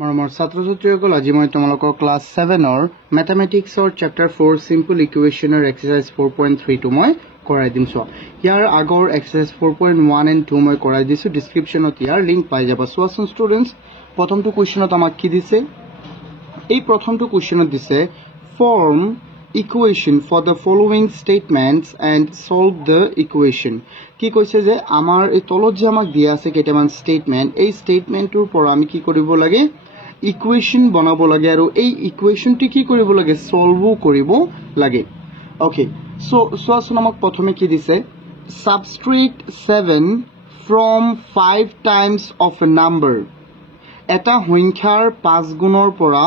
মৰমৰ ছাত্ৰ-ছাত্ৰীসকল আজি মই তোমালোকক ক্লাছ 7 ৰ ম্যাথমেটিক্সৰ চ্যাপ্টাৰ 4 সিম্পল ইকুৱেশ্যনৰ এক্সাৰসাইজ 4.3 টো মই কৰাই দিম চোৱা ইয়াৰ আগৰ এক্সাৰসাইজ 4.1 and 2 মই কৰাই দিছো ডেসক্ৰিপচনত ইয়াৰ লিংক পাই যাবা চোৱাচোন ষ্টুডেন্টস প্ৰথমটো কোৱেশ্যনত আমাক কি দিছে এই প্ৰথমটো কোৱেশ্যনত দিছে form equation for the following statements and solve the equation কি কৈছে যে আমাৰ এই তলত যে আমাক দিয়া আছে কেইটামান স্টেটমেন্ট এই স্টেটমেন্টৰ পৰা আমি কি কৰিব লাগে ইকুৱেশ্যন বনাব লাগে আৰু এই ইকুৱেশ্যনটি কি কৰিব লাগে সলভ কৰিব লাগে ওকে সো সোৱাচোন আমাক প্ৰথমে কি দিছে subtract 7 from 5 times of a number এটা সংখ্যাৰ 5 গুণৰ পৰা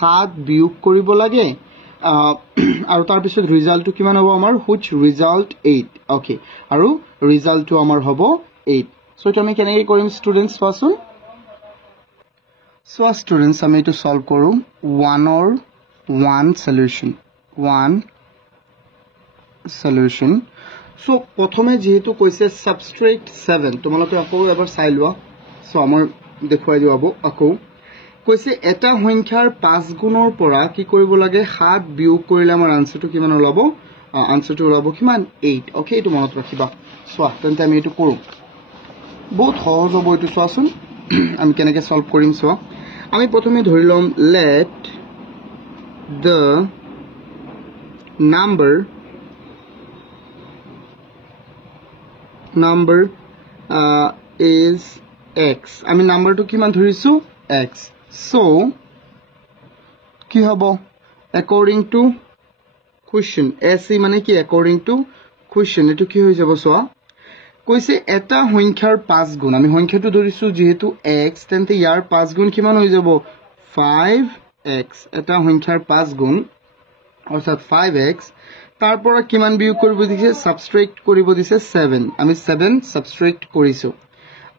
7 বিয়োগ কৰিব লাগে আৰু তাৰ পিছত ৰিজাল্টটো কিমান হ'ব আমাৰ which result 8 ওকে আৰু ৰিজাল্টটো আমাৰ হ'ব 8 সো এটা আমি কেনেকৈ কৰিম ষ্টুডেন্টস সোৱাচোন সো ষ্টুডেন্টস আমি এটো সলভ কৰো 1 or 1 solution সো প্ৰথমে যেহেতু কৈছে subtract 7 তোমালোকে আকৌ এবাৰ চাই লোৱা সো আমাৰ দেখুৱাই দিও আকৌ কৈছে এটা সংখ্যাৰ 5 গুণৰ পৰা কি কৰিব লাগে 7 বিয়োগ কৰিলে আমাৰ আনসাৰটো কিমান ওলাব আনসাৰটো ওলাব কিমান 8 ওকে এটো মনত ৰাখিবা সোৱা তেন্তে আমি এটো কৰো বহুত সহজ হ'ব এটো সোৱাচোন আমি কেনেকৈ সলভ কৰিম সোৱা আমি প্ৰথমে ধৰি লম let the number is x আমি নাম্বাৰটো কিমান ধৰিছো x so কি হ'ব according to question ac মানে কি according to question এটো কি হৈ যাব সোৱা কৈছে এটা সংখ্যাৰ 5 গুণ আমি সংখ্যাটো ধৰিছো যেহেতু x তেন্তে ইয়াৰ 5 গুণ কিমান হৈ যাব 5x এটা সংখ্যাৰ 5 গুণ অৰ্থাৎ 5x তাৰ পৰা কিমান বিয়োগ কৰিব দিছে সাবট্ৰেক্ট কৰিব দিছে 7 আমি 7 সাবট্ৰেক্ট কৰিছো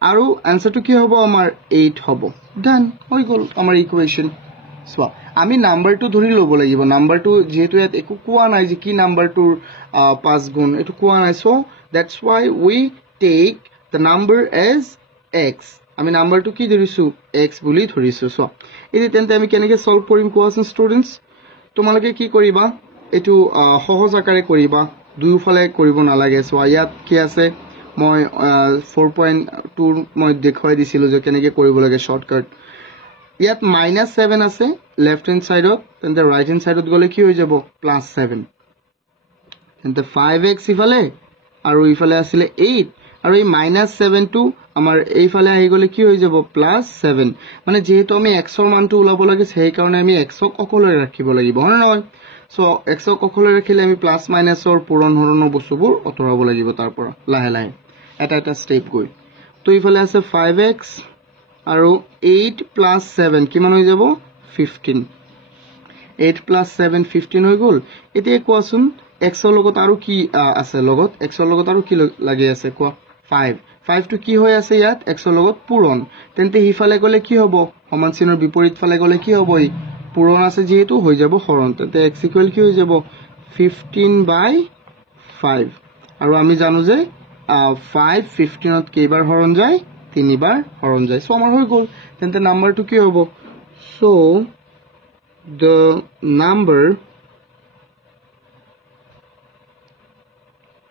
আৰু আনসাৰটো কি হ'ব আমাৰ 8 হ'ব ডান হৈ গল আমাৰ ইকুৱেশ্যন সোৱা আমি নাম্বাৰটো ধৰি লব লাগিব নাম্বাৰটো যেহেতু ইয়াত একো কোৱা নাই যে কি নাম্বাৰটোৰ 5 গুণ এটো কোৱা নাই so that's why we take the number as x আমি নাম্বাৰটো কি ধৰিছো x বুলি ধৰিছো সো এই তেন্তে আমি কেনেকৈ সলভ কৰিম কোৱাচোন ষ্টুডেন্টস তোমালোকে কি কৰিবা এটো সহজ আকাৰে কৰিবা দুইফালে কৰিব নালাগে সো ইয়াত কি আছে মই 4.2 মই দেখুৱাই দিছিলো যে কেনেকৈ কৰিব লাগে শৰ্টকাট ইয়াত -7 আছে লেফট হ্যান্ড সাইডত তেন্তে ৰাইট হ্যান্ড সাইডত গলে কি হৈ যাব +7 তেন্তে 5x ইফালে আৰু ইফালে আছিল 8 আৰু এই -7 টো আমাৰ এইফালে আহি গলে কি হৈ যাব +7 মানে যেহেতু আমি x ৰ মানটো উলাব লাগে সেই কাৰণে আমি x ক অকলে ৰাখিব লাগিব হয় নহয় সো x ক অকলে ৰাখিলে আমি প্লাস মাইনাসৰ পূৰণ হৰণৰ বস্তুবোৰ অতৰাব লাগিব তাৰ পৰা লাহে লাহে এটা স্টেপ গৈ তো ইফালে আছে 5x আৰু 8 + 7 কিমান হৈ যাব 15 8 + 7 15 হৈ গল এতিয়া কোৱাচোন x ৰ লগত আৰু কি আছে লগত x ৰ লগত আৰু কি লাগি আছে কোৱা 5 টো কি হৈ আছে ইয়াত x ৰ লগত পূৰণ তেন্তে হিফালে গলে কি হ'ব সমান চিনৰ বিপৰীত ফালে গলে কি হ'ব ই পূৰণ আছে যেহেতু হৈ যাব হৰণ তেন্তে x ইকুৱেল কি হৈ যাব 15/5 আৰু আমি জানো যে 5 15ত কেইবাৰ হৰণ যায় 3 বাৰ হৰণ যায় সো আমাৰ হৈ গল তেন্তে নাম্বাৰটো কি হ'ব so the number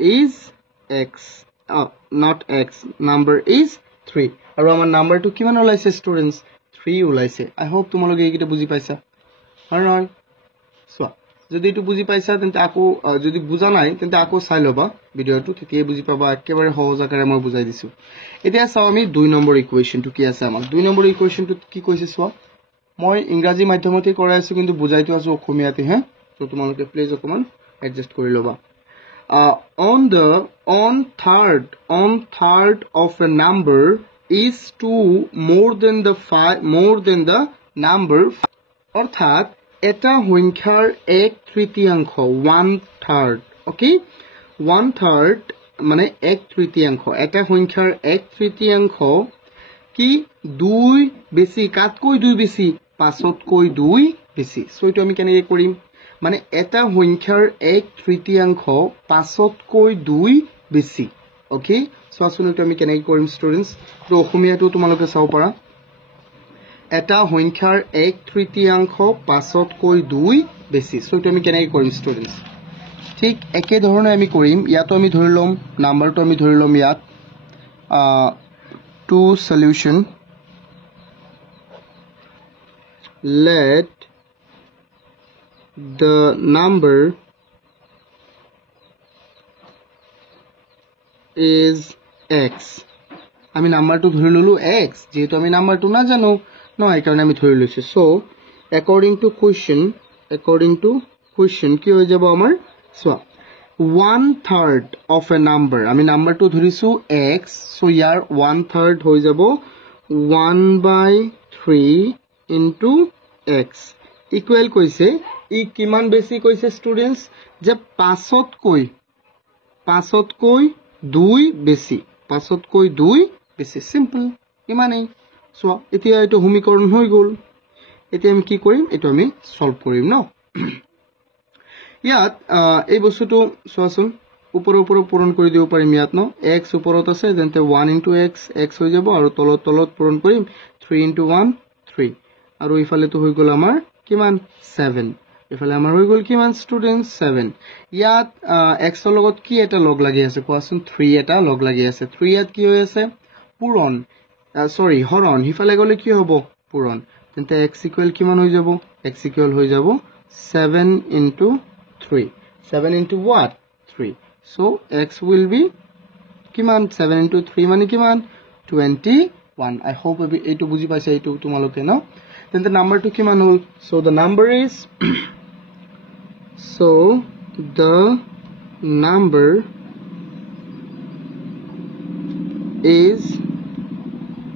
is x not x number is 3 আৰু আমাৰ নাম্বাৰটো কিমান ওলাইছে ষ্টুডেন্টস 3 ওলাইছে আই হোপ তোমালোকে এইটো বুজি পাইছা হয় নহয় সো যদি এটো বুজি পাইছা তেন্তে আকৌ যদি বুজা নাই তেন্তে আকৌ চাই লবা ভিডিওটো তেতিয়া বুজি পাবা একেবাৰে সহজ আকাৰে মই বুজাই দিছো এতিয়া চাও আমি 2 নম্বৰ ইকুৱেশ্যনটো কি আছে আমাৰ 2 নম্বৰ ইকুৱেশ্যনটো কি কৈছে সোৱা মই ইংৰাজী মাধ্যমতে কৰাই আছো কিন্তু বুজাইতো আছো অসমীয়াতে হে তো তোমালোকে প্লিজ অকমান এডজাস্ট কৰি লবা on third of a number is 2 more than the number অৰ্থাৎ এটা সংখ্যাৰ 1/3 1/3 ওকে 1/3 মানে 1/3 এটা সংখ্যাৰ 1/3 কি 2 বেছি কাতকৈ 2 বেছি 5তকৈ 2 বেছি সো এটো আমি কেনেকৈ কৰিম মানে এটা সংখ্যাৰ 1/3 5তকৈ 2 বেছি ওকে সো আসুন এটো আমি কেনেকৈ কৰিম ষ্টুডেন্টস তো অসমীয়াটো তোমালোকে চাও পাৰা এটা সংখ্যাৰ 1/3 5তকৈ 2 বেছি সো এটা আমি কেনেকৈ কৰিম ষ্টুডেন্টস ঠিক একে ধৰণে আমি কৰিম ইয়াতো আমি ধৰি লম নাম্বাৰটো আমি ধৰি লম ইয়াত to solution let the number is x আমি নাম্বাৰটো ধৰি ললো x যেহেতু আমি নাম্বাৰটো না জানো ন এই কাৰণে আমি ধৰি লৈছো সো according to question কি হৈ যাব আমাৰ সো 1/3 of a number আমি নাম্বাৰটো ধৰিছো x সো ইয়াৰ 1/3 হৈ যাব 1/3 into x equal কৈছে ই কিমান বেছি কৈছে ষ্টুডেন্টস যে 5তকৈ 2 বেছি 5তকৈ 2 বেছি সিম্পল ইমানেই সো এতিয়া এটো সমীকৰণ হৈ গল এতিয়া আমি কি কৰিম এটো আমি সলভ কৰিম ন ইয়াত এই বস্তুটো সোৱাচোন ওপৰ পূৰণ কৰি দিব পাৰিম ইয়াত ন x ওপৰত আছে তেন্তে 1 into x হৈ যাব আৰু তলত পূৰণ কৰিম 3 into 1 3 আৰু ইফালে তো হৈ গল আমাৰ কিমান 7 ইফালে আমাৰ হৈ গল কিমান ষ্টুডেন্টস 7 ইয়াত x ৰ লগত কি এটা লগ লাগি আছে কোৱাচোন 3 এটা লগ লাগি আছে 3 ইয়াত কি হৈ আছে পূৰণ সৰি হৰণ ইফালে গলে কি হ'ব পূৰণ তেন্তে x ইকুৱেল কিমান হৈ যাব x ইকুৱেল হৈ যাব 7 into 3 7 into what 3 so x will be কিমান 7 into 3 মানে কিমান 21 I hope এইটো বুজি পাইছে এইটো তোমালোকে ন তেন্তে নাম্বাৰটো কিমান হল so the number is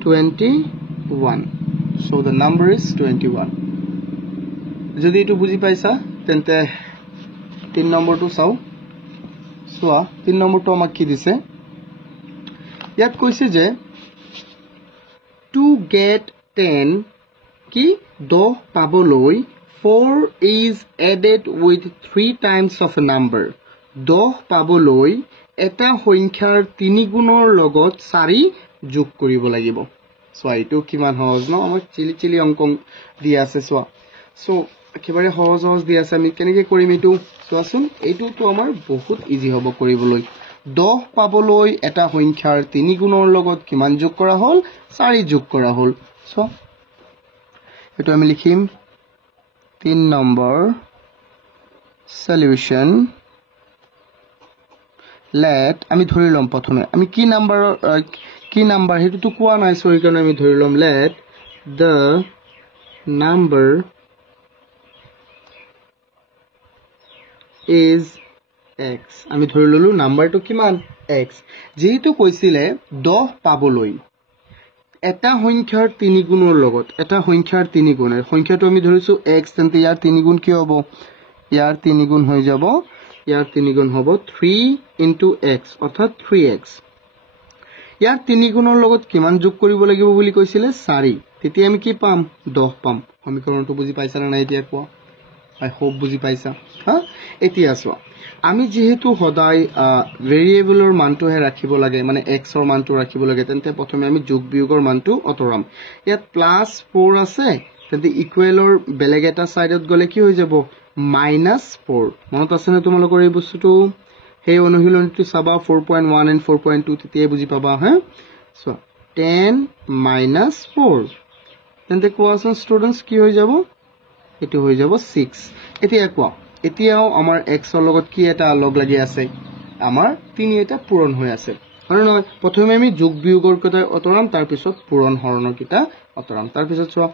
21 so the number is 21 যদি এইটো বুজি পাইছা তেন্তে 3 নম্বৰটো চাও সোয়া 3 নম্বৰটো আমাক কি দিছে ইয়াত কৈছে যে to get 10 কি 10 পাবলৈ 4 is added with 3 times of a number 10 পাবলৈ এটা সংখ্যাৰ 3 গুণৰ লগত 4 যোগ কৰিব লাগিব সো এইটো কিমান সহজ ন আমাৰ চিলি অংক দি আছে সোয়া সো একেবাৰে সহজ দি আছে আমি কেনেকৈ কৰিম এইটো সোৱাচোন এইটো তো আমাৰ বহুত ইজি হ'ব কৰিবলৈ 10 পাবলৈ এটা সংখ্যাৰ 3 গুণৰ লগত কিমান যোগ কৰা হল 4 যোগ কৰা হল সো এটো আমি লিখিম 3 নম্বৰ সলিউশন let আমি ধৰি লম প্ৰথমে আমি কি নাম্বাৰ হেতু তো কোৱা নাই সো এই কাৰণে আমি ধৰি লম let the number is x আমি ধৰি ললো নাম্বাৰটো কিমান x যেহেতু কৈছিলে 10 পাবলৈ এটা সংখ্যাৰ 3 গুণৰ লগত এটা সংখ্যাৰ 3 গুণ সংখ্যাটো আমি ধৰিছো x তেন্তে ইয়াৰ 3 গুণ কি হ'ব ইয়াৰ 3 গুণ হৈ যাব ইয়াৰ 3 গুণ হ'ব 3 into x অৰ্থাৎ 3x ইয়াৰ 3 গুণৰ লগত কিমান যোগ কৰিব লাগিব বুলি কৈছিলে 4 তেতিয়া আমি কি পাম 10 পাম সমীকৰণটো বুজি পাইছা না নাই এতিয়া কোৱা I hope বুজি পাইছা হা এতিয়া চোৱা আমি যেহেতু সদায় ভেৰিয়েবলৰ মানটোহে ৰাখিব লাগে মানে x ৰ মানটো ৰাখিব লাগে তেন্তে প্ৰথমে আমি যোগ বিয়োগৰ মানটো অতৰাম ইয়াত +4 আছে তেন্তে ইকুৱেলৰ বেলেগ এটা সাইডত গলে কি হৈ যাব -4 মনত আছে না তোমালোকৰ এই বস্তুটো হেই অনুশীলনটো চাবা 4.1 and 4.2 তেতিয়া বুজি পাবা হা সো 10 - 4 তেন্তে কোৱাচোন ষ্টুডেন্টস কি হৈ যাব এটো হৈ যাব 6 এতিয়া কোৱা এতিয়াও আমাৰ x ৰ লগত কি এটা লগ লাগি আছে আমাৰ 3 এটা পূৰণ হৈ আছে আৰু নহয় প্ৰথমে আমি যোগ বিয়োগৰ কথা অতৰাম তাৰ পিছত পূৰণ হৰণৰ কিটা অতৰাম তাৰ পিছত চোৱা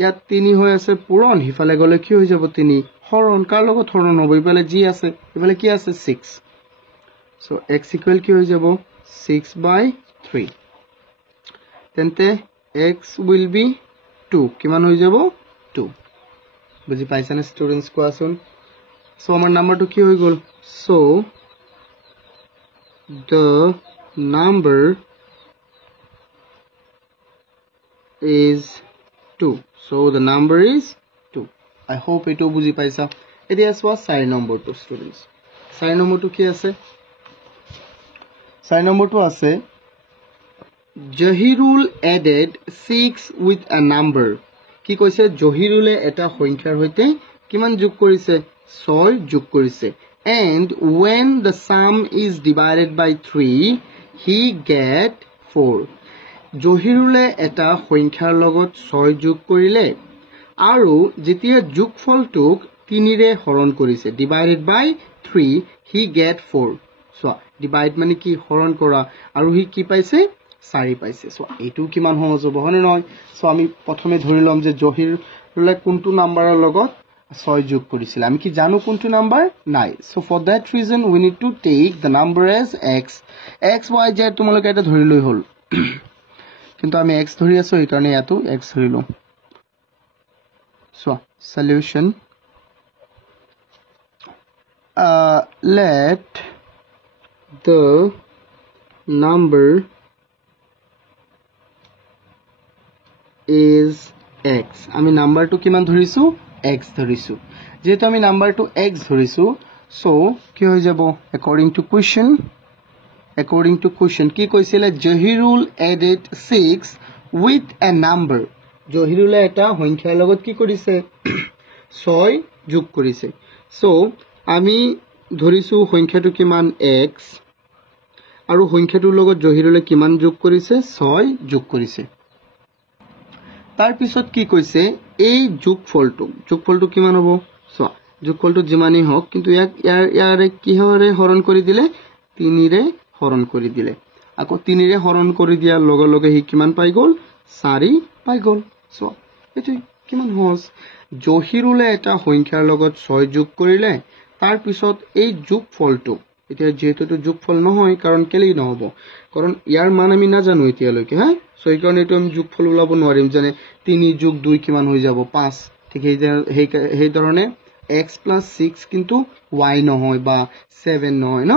ইয়াত 3 হৈ আছে পূৰণ হিফালে গলে কি হৈ যাব 3 হৰণ কাৰ লগত হৰণ হ'ব ইফালে জি আছে ইফালে কি আছে 6 সো x ইকুৱেল কি হৈ যাব 6/3 তেন্তে x will be 2 কিমান হৈ যাব 2 বুজি পাইছানে ষ্টুডেন্টস কোৱাচোন সো আমাৰ নাম্বাৰটো কি হৈ গল so the number is 2 so the number is 2 I hope eto বুজি পাইছা এতিয়া চোৱা 4 নম্বৰটো ষ্টুডেন্টস 4 নম্বৰটো কি আছে 4 নম্বৰটো আছে Jahirul added 6 with a number কি কৈছে জহিৰুলে এটা সংখ্যাৰ হৈতে কিমান যোগ কৰিছে 6 যোগ কৰিছে and when the sum is divided by 3 he get 4 জহিৰুলে এটা সংখ্যাৰ লগত 6 যোগ কৰিলে আৰু যেতিয়া যোগফলটোক 3 ৰে হৰণ কৰিছে divided by 3 he get 4 so divide মানে কি হৰণ কৰা আৰু হি কি পাইছে 4 পাইছে so এটো কিমান সহজ হ'ব হনে নহয় so আমি প্ৰথমে ধৰি লম যে জহিৰুলে কোনটো নাম্বাৰৰ লগত 6 যোগ কৰিছিল আমি কি জানো কোনটো নাম্বাৰ নাই so for that reason we need to take the number as x x y z তোমালোকে এটা ধৰি লৈ হল কিন্তু আমি x ধৰি আছো এই কাৰণে ইয়াতো x ধৰিলো so solution let the number is x আমি নাম্বাৰটো কিমান ধৰিছো x ধৰিছো যেহেতু আমি নাম্বাৰটো x ধৰিছো so কি হৈ যাব according to question কি কৈছিলে Zahirul added 6 with a number জহিৰুলে এটা সংখ্যাৰ লগত কি কৰিছে 6 যোগ কৰিছে so আমি ধৰিছো সংখ্যাটো কিমান x আৰু সংখ্যাটোৰ লগত জহিৰুলে কিমান যোগ কৰিছে 6 যোগ কৰিছে তাৰ পিছত কি কৈছে এই যোগফলটো কিমান হ'ব so যোগফলটো যিমানই হওক কিন্তু ইয়াৰে কিহৰে হৰণ কৰি দিলে 3 ৰে হৰণ কৰি দিলে আকৌ 3 ৰে হৰণ কৰি দিয়াৰ লগে লগে হি কিমান পাই গল 4 পাই গল so এটো কিমান সহজ জহিৰুলে এটা সংখ্যাৰ লগত 6 যোগ কৰিলে তাৰ পিছত এই যোগফলটো এতিয়া যেহেতু যোগফল নহয় কাৰণ কেলেই নহব কাৰণ ইয়াৰ মান আমি না জানো এতিয়ালৈকে হা সো এই কাৰণে এটো আমি যোগফল উলাব নোৱাৰিম জানে 3 যোগ 2 কিমান হৈ যাব 5 ঠিক এই ধৰণে x + 6 কিন্তু y নহয় বা 7 নহয় ন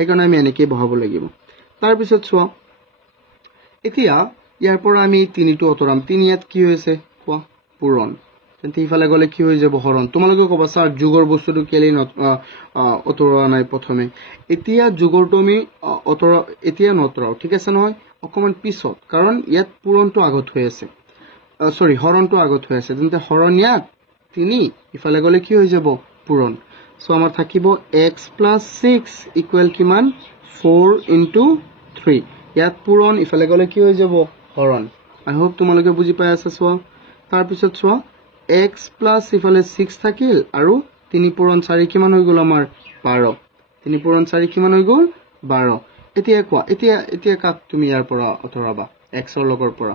এই কাৰণে আমি এনেকৈ বহাব লাগিব তাৰ পিছত চোৱা এতিয়া ইয়াৰ পৰা আমি 3 টো অতৰাম 3 ইয়াত কি হৈছে কোৱা পূৰণ তেন্তে ইফালে গলে কি হৈ যাব হৰণ তোমালোকে কবা স্যাৰ যোগৰ বস্তুটো কেলে অতৰোৱা নাই প্ৰথমে এতিয়া যোগৰটো আমি এতিয়া নতৰাও ঠিক আছে নহয় অকমান পিছত কাৰণ ইয়াত পূৰণটো আগত হৈ আছে সৰি হৰণটো আগত হৈ আছে তেন্তে হৰণ ইয়াত 3 ইফালে গলে কি হৈ যাব পূৰণ সো আমাৰ থাকিব x + 6 ইকুৱেল কিমান 4 * 3 ইয়াত পূৰণ ইফালে গলে কি হৈ যাব হৰণ আই হোপ তোমালোকে বুজি পাই আছা চোৱা তাৰ পিছত চোৱা x + ইফালে 6 থাকিল আৰু 3 পূৰণ 4 কিমান হৈ গল আমাৰ 12 3 পূৰণ 4 কিমান হৈ গল 12 এতিয়া কোৱা এতিয়া কাক তুমি ইয়াৰ পৰা অতৰাবা x ৰ লগৰ পৰা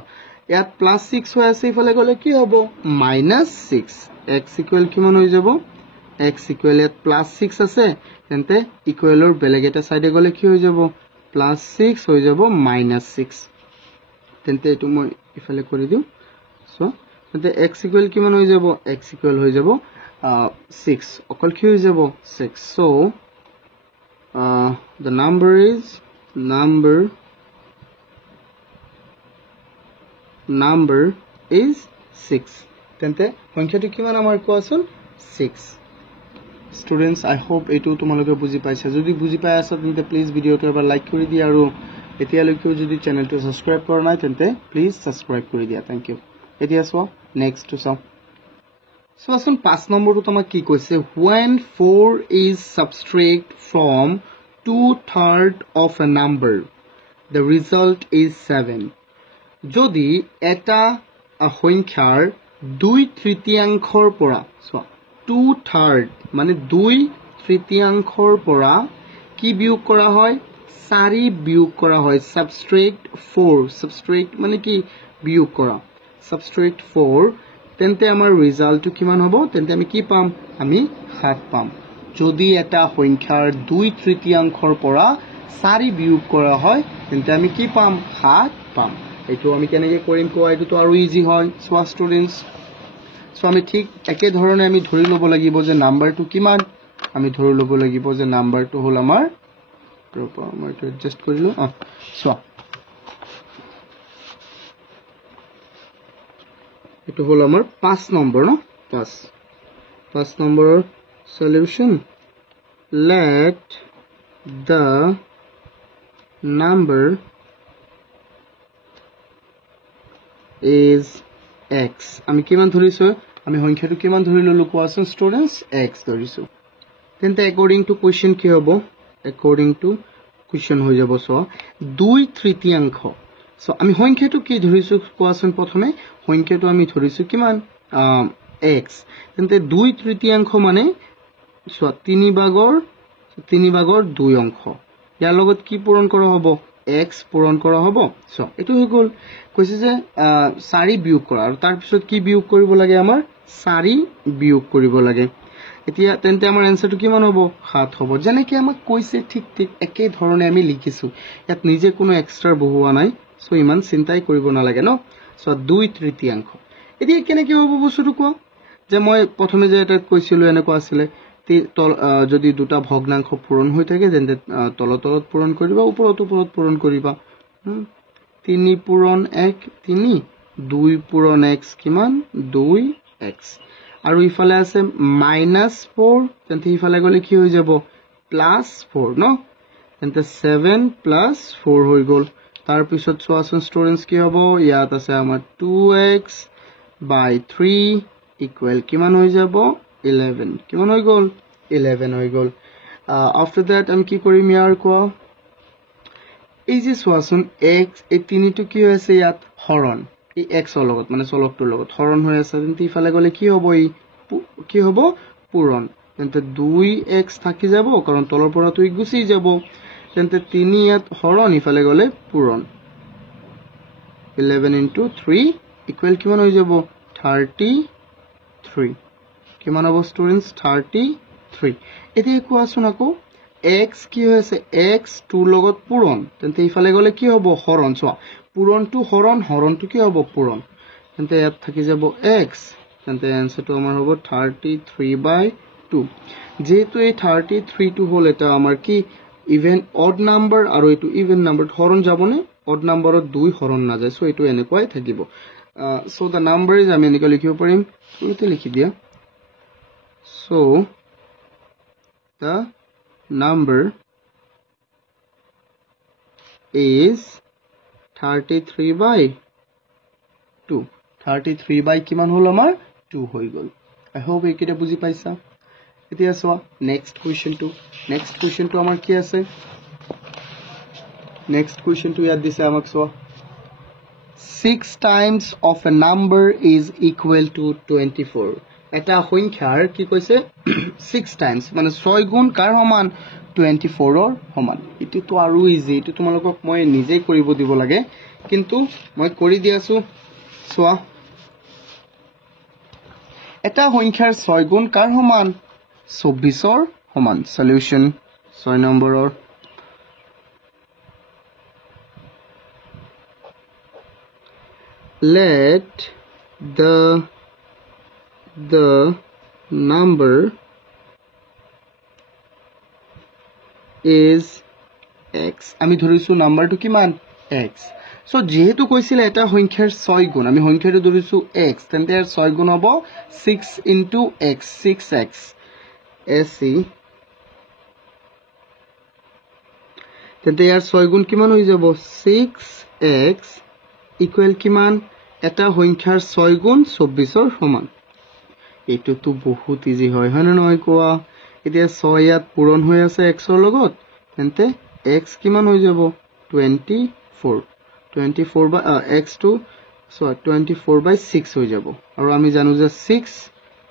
ইয়াত +6 হৈ আছে ইফালে গলে কি হ'ব -6 x ইকুৱেল কিমান হৈ যাব x ইকুৱেল ইয়াত +6 আছে তেন্তে ইকুৱেলৰ বেলেগ এটা সাইডে গলে কি হৈ যাব +6 হৈ যাব -6 তেন্তে এটো মই ইফালে কৰি দিও সো তেন্তে x ইকুৱেল কিমান হৈ যাব x ইকুৱেল হৈ যাব 6 অকল কি হৈ যাব 6 so the number is 6 তেন্তে সংখ্যাটো কিমান আমাৰ কোৱাচোন 6 students I hope এটো তোমালোকে বুজি পাইছা যদি বুজি পাই আছা তেন্তে প্লিজ ভিডিওটো এবাৰ লাইক কৰি দিয়া আৰু এতিয়ালৈকে যদি চেনেলটো সাবস্ক্ৰাইব কৰা নাই তেন্তে প্লিজ সাবস্ক্ৰাইব কৰি দিয়া থ্যাংক ইউ এতিয়া চোৱা নেক্সট টু চাও চোৱাচোন 5 নম্বৰটো তোমাক কি কৈছে when 4 is subtract from 2/3 of a number the result is 7 যদি এটা সংখ্যাৰ 2/3 পৰা চোৱা 2/3 মানে 2/3 পৰা কি বিয়োগ কৰা হয় 4 বিয়োগ কৰা হয় subtract 4 subtract মানে কি বিয়োগ কৰা subtract 4 তেন্তে আমাৰ ৰিজাল্টটো কিমান হ'ব তেন্তে আমি কি পাম আমি 7 পাম যদি এটা সংখ্যাৰ 2/3 পৰা 4 বিয়োগ কৰা হয় তেন্তে আমি কি পাম 7 পাম এইটো আমি কেনেকৈ কৰিম কোৱা এইটো আৰু ইজি হয় সো স্টুডেন্টস সো আমি ঠিক একে ধৰণে আমি ধৰি লব লাগিব যে নাম্বাৰটো কিমান আমি ধৰি লব লাগিব যে নাম্বাৰটো হল আমাৰ মই এটা এডজাস্ট কৰিলো সো এটো হল আমাৰ 5 নম্বৰ ন 5 নম্বৰৰ solution let the number is x আমি কিমান ধৰিছো আমি সংখ্যাটো কিমান ধৰি ললো কোৱাচোন ষ্টুডেন্টস x ধৰিছো তেন্তে according to question কি হ'ব according to question হৈ যাব সো 2/3 সো আমি সংখ্যাটো কি ধৰিছো কোৱাচোন প্ৰথমে সংখ্যাটো আমি ধৰিছো কিমান x তেন্তে 2/3 মানে সো 3 ভাগৰ 2 অংশ ইয়াৰ লগত কি পূৰণ কৰা হ'ব x পূৰণ কৰা হ'ব সো এটো হৈ গল কৈছে যে 4 বিয়োগ কৰা আৰু তাৰ পিছত কি বিয়োগ কৰিব লাগে আমাৰ 4 বিয়োগ কৰিব লাগে এতিয়া তেন্তে আমাৰ আনসাৰটো কিমান হ'ব 7 হ'ব যেনে কি আমাক কৈছে ঠিক একে ধৰণে আমি লিখিছো ইয়াত নিজে কোনো এক্সট্ৰা বহুৱা নাই সো ইমান চিন্তাই কৰিব নালাগে ন সো 2/3 এতিয়া কেনেকৈ হ'ব বস্তুটো কোৱা যে মই প্ৰথমে যে এটা কৈছিলো এনেকুৱা আছিল যদি দুটা ভগ্নাংশ পূৰণ হৈ থাকে তেন্তে তলত পূৰণ কৰিবা ওপৰত পূৰণ কৰিবা 3 পূৰণ 1 3 2 পূৰণ x কিমান 2x আৰু ইফালে আছে -4 তেন্তে ইফালে গলে কি হৈ যাব +4 ন তেন্তে 7 + 4 হৈ গল তাৰ পিছত চোৱাচোন ষ্টুডেন্টস কি হ'ব ইয়াত আছে আমাৰ 2x / 3 ইকুৱেল কিমান হৈ যাব 11 কিমান হৈ গল 11 হৈ গল আফটাৰ দ্যাট আমি কি কৰিম ইয়াৰ কোৱা এই যে চোৱাচোন x এই তিনিটো কি হৈছে ইয়াত হৰণ এই x ৰ লগত মানে চলকটোৰ লগত হৰণ হৈ আছে তেন্তে ইফালে গলে কি হ'ব ই কি হ'ব পূৰণ তেন্তে 2x থাকি যাব কাৰণ তলৰ পৰা 2 গুচি যাব তেন্তে 3 ইয়াত হৰণ ইফালে গলে পূৰণ 11 * 3 ইকুৱেল কিমান হৈ যাব 33 কিমান হ'ব ষ্টুডেন্টস 33 এতিয়া কোৱাচোন আকৌ x কি হৈছে x 2 লগত পূৰণ তেন্তে ইফালে গলে কি হ'ব হৰণ চোৱা পূৰণটো হৰণ হৰণটো কি হ'ব পূৰণ তেন্তে ইয়াত থাকি যাব x তেন্তে আনসাৰটো আমাৰ হ'ব 33/2 যেহেতু এই 33 টো হল এটা আমাৰ কি ইভেন অড নাম্বাৰ আৰু এটো ইভেন নাম্বাৰ হৰণ যাবনে অড নাম্বাৰত 2 হৰণ না যায় সো এটো এনেকুৱাই থাকিব সো দা নাম্বাৰ ইজ আমি এনেকৈ লিখিব পাৰিম তুমিতে লিখি দিয়া সো the number is 33/2 33 কিমান হল আমাৰ 2 হৈ গল I hope এইকেইটা বুজি পাইছা এতিয়া চোৱা নেক্সট কুৱেশ্চনটো আমাৰ কি আছে নেক্সট কুৱেশ্চনটো ইয়াত দিছে আমাক চোৱা 6 times of a number is equal to 24 এটা সংখ্যাৰ কি কৈছে 6 টাইমস মানে 6 গুণ কাৰ সমান 24 ৰ সমান এটো তো আৰু ইজি এটো তোমালোকক মই নিজে কৰিব দিব লাগে কিন্তু মই কৰি দি আছো সোৱা এটা সংখ্যাৰ 6 গুণ কাৰ সমান 24 ৰ সমান সলিউশন 6 নম্বৰৰ let the number is x আমি ধৰিছো নাম্বাৰটো কিমান x সো যেহেতু কৈছিল এটা সংখ্যাৰ 6 গুণ আমি সংখ্যাটো ধৰিছো x তেন্তে 6 গুণ হ'ব 6 into x 6x se তেন্তে ইয়াৰ 6 গুণ কিমান হৈ যাব 6x ইকুৱেল কিমান এটা সংখ্যাৰ 6 গুণ 24 ৰ সমান এটো তো বহুত ইজি হয় হয় না নহয় কোৱা এতিয়া 6 ইয়াত পূৰণ হৈ আছে x ৰ লগত তেন্তে x কিমান হৈ যাব 24 by x to so 24/6 হৈ যাব আৰু আমি জানো যে 6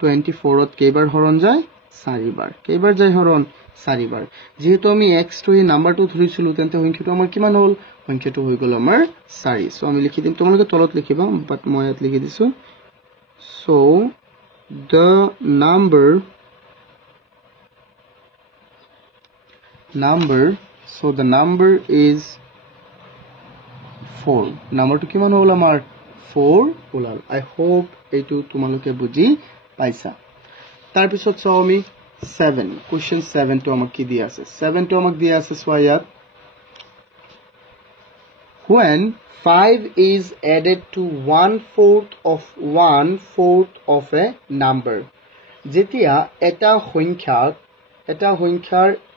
24 ত কেইবাৰ হৰণ যায় 4 বাৰ কেইবাৰ যায় হৰণ 4 বাৰ যেহেতু আমি x to এই নাম্বাৰটো ধৰিছিলো তেন্তে সংখ্যাটো আমাৰ কিমান হ'ল সংখ্যাটো হৈ গল আমাৰ 4 সো আমি লিখি দিম তোমালোকে তলত লিখিবা বাট মই ইয়াত লিখি দিছো সো the number is 4 নাম্বাৰটো কিমান হ'ল আমাৰ 4 ওলাল I hope এইটো তোমালোকে বুজি পাইছা তাৰ পিছত চাও আমি 7 question 7 টো আমাক কি দিয়া আছে 7 টো আমাক দিয়া আছে সোয়া ইয়াত when 5 is added to 1/4 of a number যেতিয়া এটা সংখ্যাৰ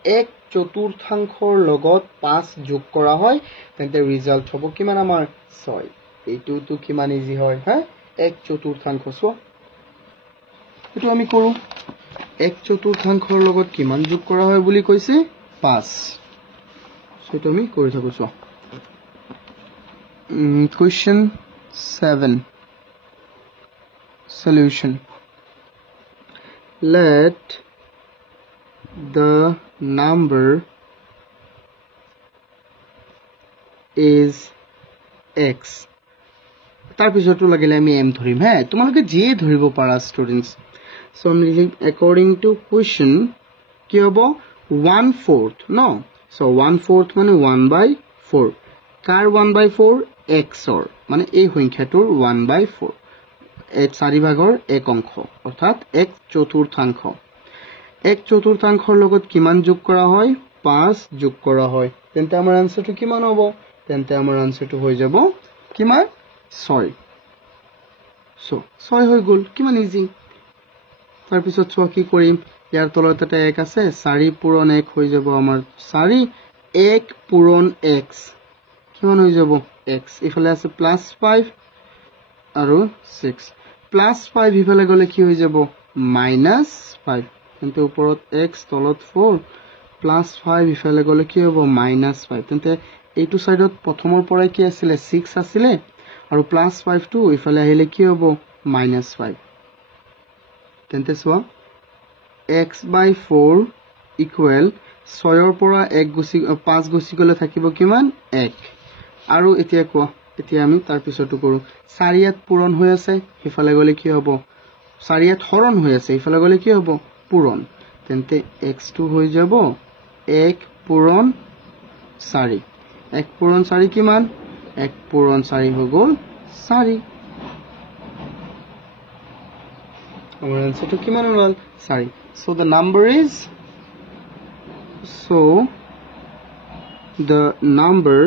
1/4 লগত 5 যোগ কৰা হয় তেন্তে ৰিজাল্ট হ'ব কিমান আমাৰ 6 এইটো তো কিমান ইজি হয় হা 1/4 চোৱা এটো আমি কৰো 1/4 লগত কিমান যোগ কৰা হয় বুলি কৈছে 5 সো এটো আমি কৰি থাকো চোৱা question 7 solution let the number is x তাৰ পিছতো লাগিলে আমি m ধৰিম হে তোমালোকে যে ধৰিব পাৰা students so according to question কি হ'ব 1/4 no so 1/4 মানে 1/4 কাৰ 1/4 x or মানে এই সংখ্যাটোৰ 1/4 এই 4 ভাগৰ 1 অংশ অৰ্থাৎ 1/4 1/4 লগত কিমান যোগ কৰা হয় 5 যোগ কৰা হয় তেন্তে আমাৰ আনসাৰটো কিমান হ'ব তেন্তে আমাৰ আনসাৰটো হৈ যাব কিমান 6 সো 6 হৈ গল কিমান ইজি তাৰ পিছত চোৱা কি কৰিম ইয়াৰ তলত এটা 1 আছে 4 পূৰণ 1 হৈ যাব আমাৰ 4 1 পূৰণ x কিমান হৈ যাব x ইফালে আছে +5 আৰু 6 +5 ইফালে গলে কি হৈ যাব -5 তেন্তে ওপৰত x তলত 4 +5 ইফালে গলে কি হ'ব -5 তেন্তে এইটো সাইডত প্ৰথমৰ পৰাই কি আছিল 6 আছিল আৰু +5 টো ইফালে আহিলে কি হ'ব -5 তেন্তে চোৱা x/4 ইকুৱেল 6 ৰ পৰা 1 গুছি 5 গুছি গলে থাকিব কিমান 1 আৰু এতিয়া কোৱা এতিয়া আমি তাৰ পিছটো কৰো 4 ইয়াত পূৰণ হৈ আছে ইফালে গলে কি হ'ব 4 ইয়াত হৰণ হৈ আছে ইফালে গলে কি হ'ব পূৰণ তেন্তে x2 হৈ যাব 1 পূৰণ 4 1 পূৰণ 4 কিমান 1 পূৰণ 4 হৈ গল 4 our answer to kiman oral 4 so the number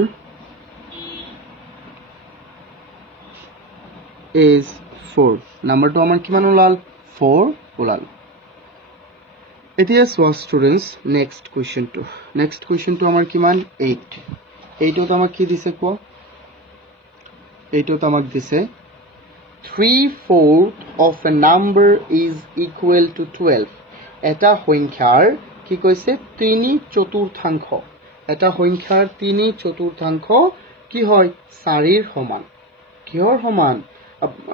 is four number to amar kiman olal 4 olal etia so students next question to amar kiman 8 8 to amar ki dise ko 8 to amar dise 3/4 of a number is equal to 12 এটা সংখ্যাৰ কি কৈছে 3/4 এটা সংখ্যাৰ 3/4 কি হয় 4 ৰ সমান কিহৰ সমান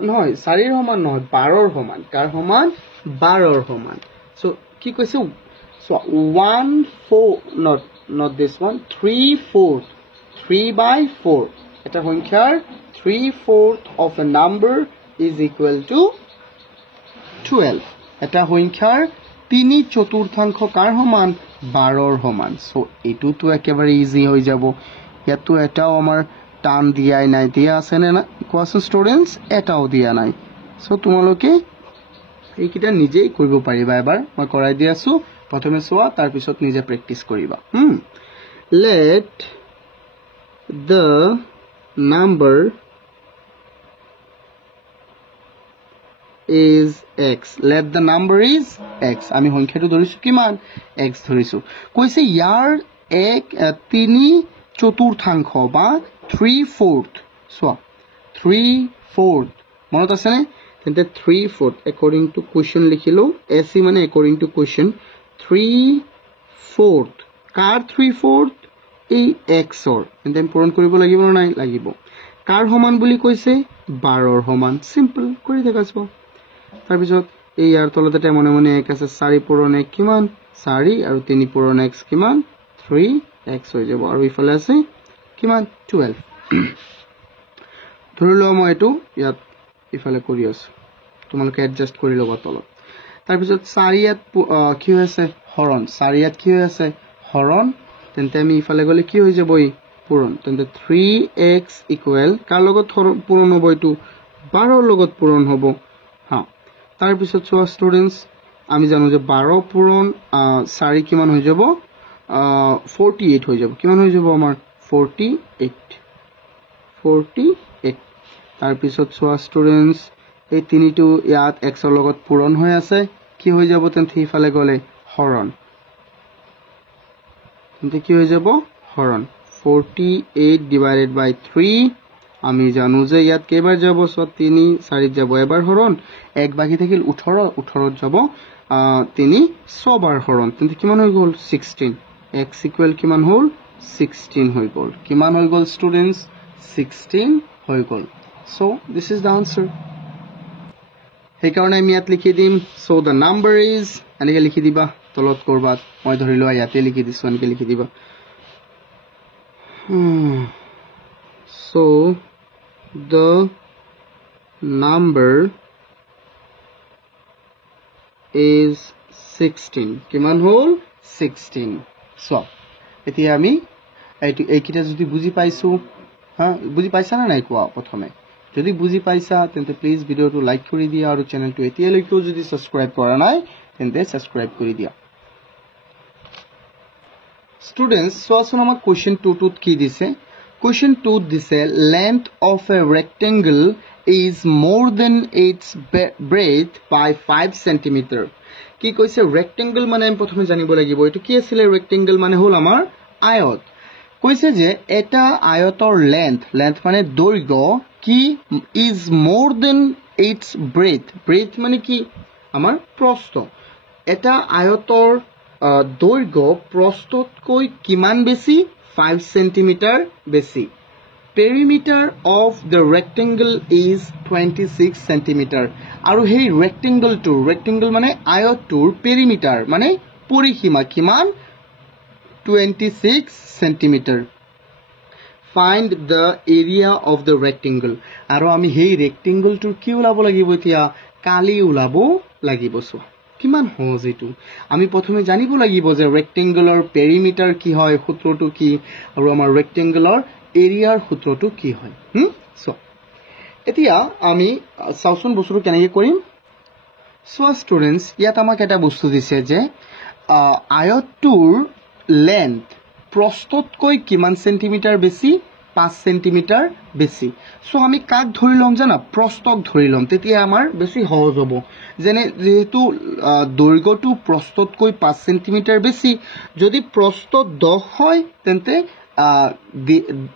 নহয় 4 ৰ সমান নহয় 12 ৰ সমান কাৰ সমান 12 ৰ সমান সো কি কৈছে so 1/4 not this one 3/4 3/4 এটা সংখ্যাৰ 3/4 of a number is equal to 12 এটা সংখ্যাৰ 3/4 কাৰ সমান 12 ৰ সমান সো এটো তো একেবাৰে ইজি হৈ যাব ইয়াতো এটাও আমাৰ টান দিয়াই নাই দিয়া আছে না কোৱাচোন স্টুডেন্টস এটাও দিয়া নাই সো তোমালোকে এইকিটা নিজেই কৰিব পাৰিবা এবাৰ মই কৰাই দি আছো প্ৰথমে চোৱা তাৰ পিছত নিজে প্ৰেক্টিস কৰিবা let the number is x let the number is x আমি সংখ্যাটো ধৰিছো কিমান x ধৰিছো কৈছে ইয়াৰ 3/4 বা 3/4 সো 3/4 মনত আছে নে তেন্তে 3/4 according to question লিখিলো ac মানে according to question 3/4 কাৰ 3/4 এই x ৰ তেন্তে পূৰণ কৰিব লাগিব না নাই লাগিব কাৰ সমান বুলি কৈছে 12 ৰ সমান সিম্পল কৰি দেখাছো তাৰ পিছত এই ইয়াৰ তলত এটা মনে মনে 1 আছে 4 পূৰণ 1 কিমান 4 আৰু 3 পূৰণ x কিমান 3x হৈ যাব আৰু ইফালে আছে কিমান 12 ধৰিলো মই এটো ইয়াত ইফালে কৰি আছো তোমালোকে এডজাস্ট কৰি লবা তলত তাৰ পিছত 4 ইয়াত কি হৈছে হৰণ 4 ইয়াত কি হৈছে হৰণ তেন্তে আমি ইফালে গলে কি হৈ যাব এই পূৰণ তেন্তে 3x ইকুৱেল কাৰ লগত পূৰণ হ'ব এটো 12 ৰ লগত পূৰণ হ'ব হা তাৰ পিছত চোৱা স্টুডেন্টস আমি জানো যে 12 পূৰণ 4 কিমান হৈ যাব 48 হৈ যাব কিমান হৈ যাব আমাৰ 48 তাৰ পিছত চোৱা স্টুডেন্টস এই তিনিটো ইয়াত x ৰ লগত পূৰণ হৈ আছে কি হৈ যাব তেন্তে ইফালে গলে হৰণ তেন্তে কি হৈ যাব হৰণ 48 divided by 3 আমি জানো যে ইয়াত কেইবাৰ যাব সো 3 4 যাব এবাৰ হৰণ 1 বাকি থাকিল 18 18 যাব 3 6 বাৰ হৰণ তেন্তে কিমান হৈ গল 16 x ইকুৱেল কিমান হল 16 হৈ গল কিমান হৈ গল স্টুডেন্টস 16 হৈ গল so this is the answer সেই কাৰণে আমি ইয়াত লিখি দিম সো দ্য নাম্বাৰ ইজ এনেকে লিখি দিবা তলত কৰবাত মই ধৰি লোৱা ইয়াতে লিখি দিছো এনেকে লিখি দিবা so the number is 16 কিমান হল 16 so এতিয়া আমি এইকিটা যদি বুজি পাইছো হ্যাঁ বুজি পাইছা না নাই কোৱা প্ৰথমে যদি বুজি পাইছা তেন্তে প্লিজ ভিডিওটো লাইক কৰি দিয়া আৰু চেনেলটো এতিয়ালৈকেও যদি সাবস্ক্ৰাইব কৰা নাই তেন্তে সাবস্ক্ৰাইব কৰি দিয়া স্টুডেন্টস সোয়াসন আমাক কোশ্চেন 2 টুত কি দিছে কোশ্চেন 2 দিছে length of a rectangle is more than its breadth by 5 cm কি কৈছে rectangle মানে আমি প্ৰথমে জানিব লাগিব এটো কি আছিল rectangle মানে হল আমাৰ আয়ত কৈছে যে এটা আয়তৰ length মানে দৈৰ্ঘ্য কি is more than its breadth মানে কি আমাৰ প্ৰস্থ এটা আয়তৰ দৈৰ্ঘ্য প্ৰস্থতকৈ কিমান বেছি 5 cm বেছি perimeter of the rectangle is 26 cm আৰু সেই rectangle মানে আয়তটোৰ perimeter মানে পৰিসীমা কিমান 26 cm find the area of the rectangle আৰু আমি সেই rectangleটোৰ কি উলাব লাগিব এতিয়া কালি উলাব লাগিব সো কিমান সহজ এটো আমি প্ৰথমে জানিব লাগিব যে rectangleৰ perimeter কি হয় সূত্ৰটো কি আৰু আমাৰ rectangleৰ এৰিয়াৰ সূত্ৰটো কি হয় সো এতিয়া আমি সাউসন বস্তুটো কেনেকৈ কৰিম সো স্টুডেন্টস ইয়াত আমাক এটা বস্তু দিছে যে আয়তটোৰ লেন্থ প্ৰস্থতকৈ কিমান সেন্টিমিটাৰ বেছি 5 সেন্টিমিটাৰ বেছি সো আমি কাক ধৰি লম জানা প্ৰস্থক ধৰি লম তেতিয়া আমাৰ বেছি সহজ হ'ব যেনে যেহেতু দৈৰ্ঘ্যটো প্ৰস্থতকৈ 5 সেন্টিমিটাৰ বেছি যদি প্ৰস্থ 10 হয় তেন্তে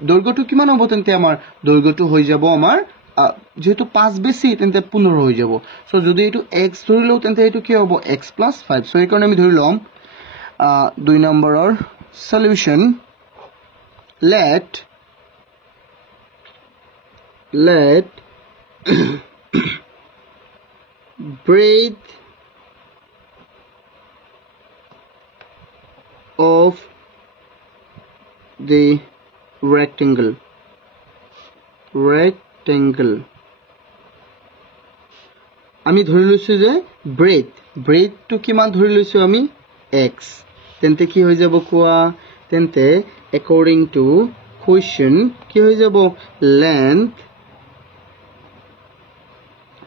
দৈৰ্ঘ্যটো কিমান হ'ব তেন্তে আমাৰ দৈৰ্ঘ্যটো হৈ যাব আমাৰ যেহেতু 5 বেছি তেন্তে 15 হৈ যাব সো যদি এটো x ধৰি লও তেন্তে এটো কি হ'ব x + 5 সো এই কাৰণে আমি ধৰি লম 2 নম্বৰৰ solution let breadth of the rectangle আমি ধৰি লৈছো যে breadth to কিমান ধৰি লৈছো আমি x তেন্তে কি হৈ যাব কোৱা তেন্তে according to question কি হৈ যাব length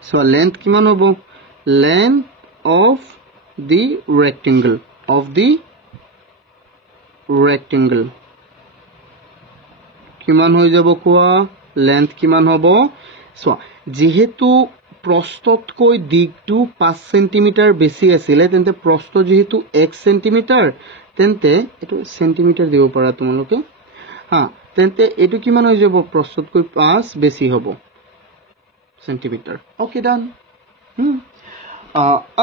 so length কিমান হ'ব length of the rectangle কিমান হৈ যাব কোৱা length কিমান হ'ব so যেহেতু প্ৰস্থতকৈ দিগটো 5 সেন্টিমিটাৰ বেছি আছিল তেন্তে প্ৰস্থ যেহেতু 1 সেন্টিমিটাৰ তেন্তে এটো সেন্টিমিটাৰ দিব পাৰা তোমালোকে তেন্তে এটো কিমান হৈ যাব প্ৰস্থতকৈ 5 বেছি হ'ব সেন্টিমিটাৰ ওকে ডান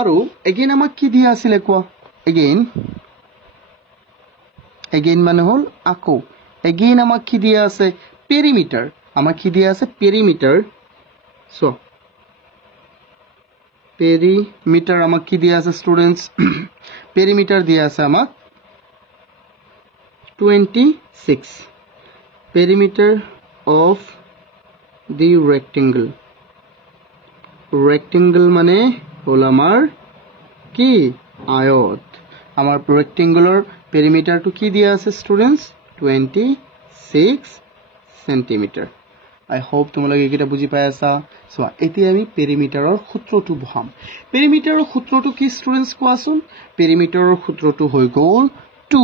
আৰু এগেইন আমাক কি দিয়া আছিল কোৱা এগেইন মানে হল আকৌ এগেইন আমাক কি দিয়া আছে পেৰিমিটাৰ আমাক কি দিয়া আছে পেৰিমিটাৰ সো পেরিমিটার আমাক কি দিয়া আছে স্টুডেন্টস পেরিমিটার দিয়া আছে আমাক 26 perimeter of the rectangle মানে হল আমার কি আয়ত আমার rectangular perimeter to কি দিয়া আছে স্টুডেন্টস 26 centimeter I hope তোমালোকে এটা বুজি পাই আছা সো এতিয়া আমি পেৰিমিটাৰৰ সূত্ৰটো বহাম পেৰিমিটাৰৰ সূত্ৰটো কি স্টুডেন্টস কোৱাছোন পেৰিমিটাৰৰ সূত্ৰটো হৈ গল 2